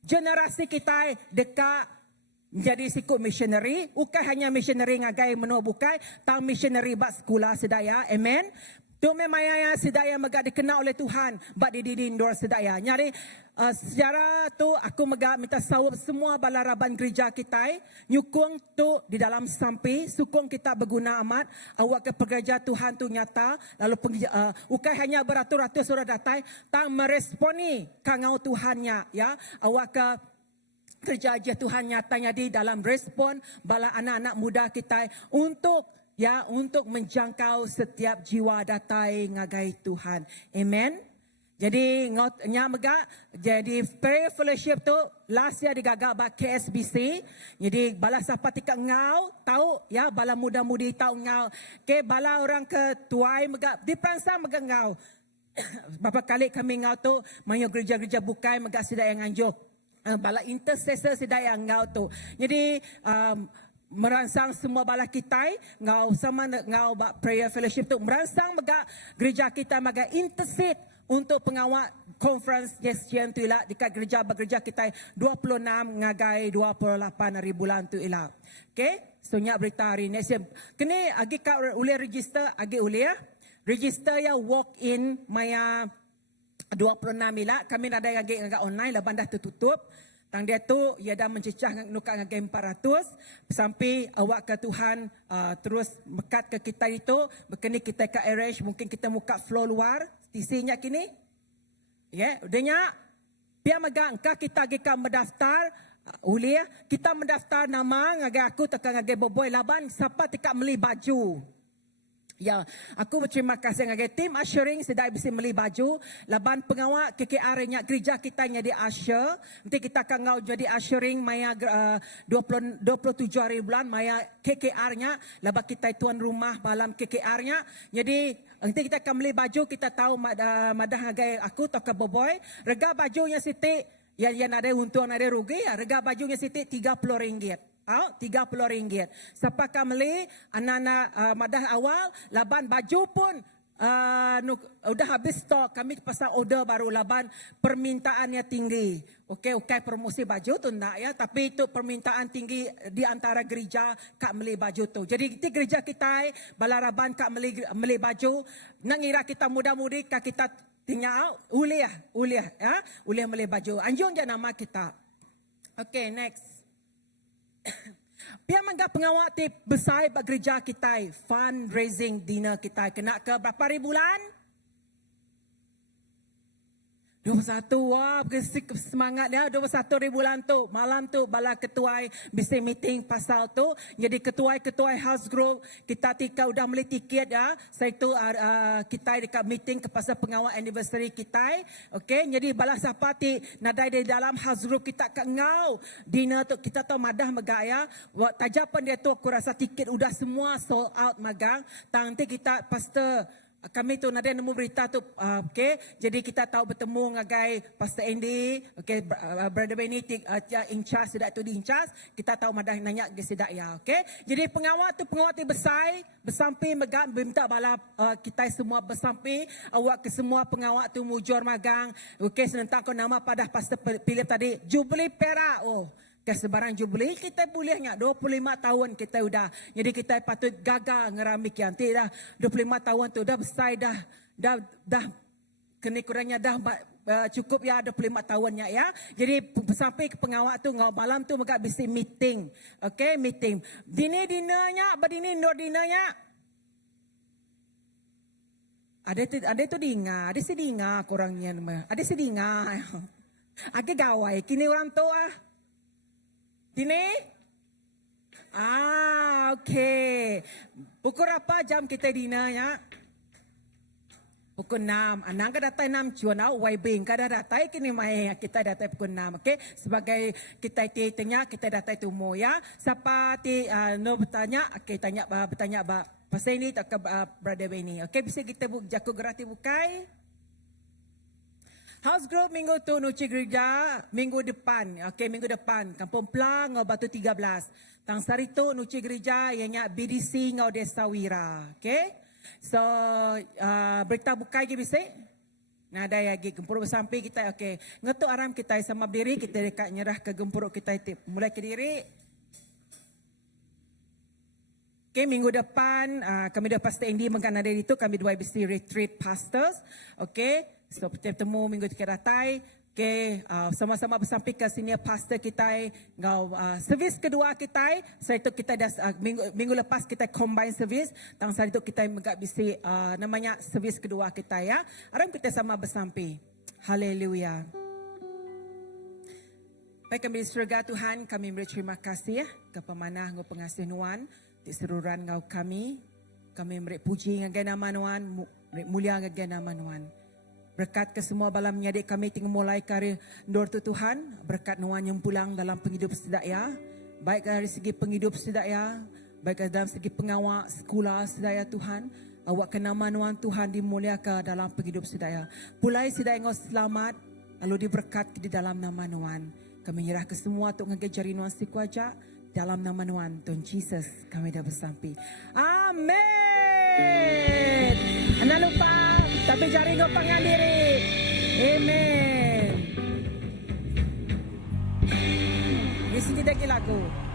generasi kita dekat jadi sikut missionary, bukan hanya missionary ngagai menua bukai, tang missionary bak sekolah sedaya, amen. Tu memang sedaya maga dikenal oleh Tuhan, bak didindor sedaya. Nyari secara tu aku maga minta sawab semua balaraban gereja kita, nyukung tu di dalam sampai, sukung kita berguna amat, awak ke pekerja Tuhan tu nyata, lalu ukai hanya beratus-ratus orang datang, tang meresponi kangau Tuhannya, ya, awak ke kerja aja Tuhan nyatanya di dalam respon bala anak-anak muda kita untuk menjangkau setiap jiwa datai ngagai Tuhan. Amen. Jadi ngotnya mega jadi prayer fellowship tu last year digagak ba KSBC. Jadi bala siapa tika ngau tahu ya bala muda-mudi tahu ngau. Ke bala orang ke tuai mega di Peransang mega ngau. Berapa kali kami ngau tu mayo gereja-gereja bukai mega sedaya nganjuk. Bala intercessor sedaya ngau tu. Jadi merangsang semua bala kita ngau sama ngau bak prayer fellowship tu merangsang maga gereja kita maga intercede untuk pengawal conference gestion tu ilah dekat gereja kita 26 ngagai 28 hari bulan tu ilah. Okay, so nyak berita hari ni kini agi ka boleh register agi boleh ya register ya walk in maya 26 ilah kami ada agi ngagak online lah bandah tertutup. Tang dia tu ia dah mencecah nuka ngagai 400 sampai awak ke Tuhan terus mekat ke kita itu berkini kita ke arrange mungkin kita muka floor luar tisinya kini ya udahnya biar magang ka kita gika mendaftar ulia kita mendaftar nama ngagai aku tekan ngagai boboy laban siapa tika beli baju. Ya, aku berterima kasih dengan tim ushering sedai bisa beli baju. Laban pengawal KKR nya gereja kita nya di usher. Nanti kita akan ngau jadi ushering maya 27 hari bulan maya KKR nya. Laban kita tuan rumah malam KKR nya. Jadi nanti kita akan beli baju kita tahu madah ngagai aku toka boboy. Rega bajunya Siti yang ada untung ada rugi ya. Rega bajunya Siti RM30. RM30. Siapa kamli anak-anak madah awal laban baju pun udah habis stok kami pasang order baru laban permintaannya tinggi. Okey promosi baju tu nak ya tapi itu permintaan tinggi di antara gereja kak beli baju tu. Jadi di gereja kita balaraban kak beli baju nak ngira kita muda-mudi kak kita tinggal uliah ya uliah beli baju. Anjung je nama kita. Okey next. Biar mangga pengawal tip besar bagi gereja kita fundraising dinner kita kena ke berapa hari bulan? 21 wah semangat dia 21 hari bulan tu malam tu bala ketua bisa meeting pasal tu jadi ketua house group kita tika udah beli tiket ya saya tu kita dekat meeting ke pasal pengawal anniversary kita okey jadi bala siapa ti nadai di dalam house group kita ke ngau dinner tu kita tahu madah megaya tajapan dia tu aku rasa tiket udah semua sold out magang nanti kita pastor kami tu nanti nemu berita tu okey jadi kita tahu bertemu ngagai Pastor Andy okey Brother Benny in charge sedak tu di in charge kita tahu madah nanya ke sedak ya okey jadi pengawal tu besar bersampai megak minta bala kita semua bersampai awak ke semua pengawal tu mujur magang okey senentang ko nama pada Pastor Philip tadi Jubilee Perak kesebaran Jubilee kita bolehnya 25 tahun kita udah jadi kita patut gagal ngeramik yang tidak 25 tahun tu dah besar dah kena kurangnya dah cukup ya 25 tahunnya ya jadi sampai ke pengawal tu ngau malam tu mereka bisa meeting okey meeting dinernya berdini indoor dinernya ada tu dinga ada sedinga kurangnya ada sedinga agak gawai kini orang tua Dini? Okey. Pukul apa jam kita dinnernya? Pukul 6. Anang ka datay 6 cuan YB ka datay kini mai kita datay pukul 6. Okey. Sebagai kita tanya kita datay tumo ya. Siapa ti no bertanya, okey bertanya pasal ini tak Brother Benny. Okey bisa kita jago gratis bukai. House group minggu tu nuci gereja minggu depan. Okey minggu depan Kampung Plang ngau Batu 13. Tang sarito nuci gereja ianya BDC ngau Desa Wira. Okey. So berita bukai ke bisa? Nah ada lagi gempuruk sampai kita okey. Ngetuk aram kita sama berdiri kita dekat nyerah ke gempuruk kita mulai ke diri. Okay, minggu depan kami dua Pastor Andy mengenai dari itu, kami dua IBC retreat pastors. Okay, so bertemu minggu tiga datai. Okay, sama-sama bersampai ke senior pastor kita. Servis kedua kita, saya itu kita dah minggu lepas kita combine servis. Tang saat itu kita menggak bisi namanya servis kedua kita ya. Aram kita sama bersampai. Haleluya. Baik kami di surga Tuhan, kami berterima kasih ya kepada Engkau pengasih Nuan. Di seruran ngau kami beri puji dengan nama Nuan, beri mulia dengan nama Nuan. Berkat ke semua balam menyadik kami tinggal mulai karya dor tu Tuhan, berkat Nuan yang pulang dalam penghidup sedaya, baik dari segi penghidup sedaya, baik dalam segi pengawal sekolah sedaya Tuhan, awak ke nama Nuan Tuhan dimuliakan dalam penghidup sedaya. Pulai sedaya ngau selamat, lalu diberkat di dalam nama Nuan. Kami nyerah ke semua untuk ngejari Nuan si kuaja. Dalam nama Tuhan, Tuhan Yesus, kami dah bersampai. Amin. Anda lupa, tapi jari kau pengandiri. Amen. Di sini dah lagu.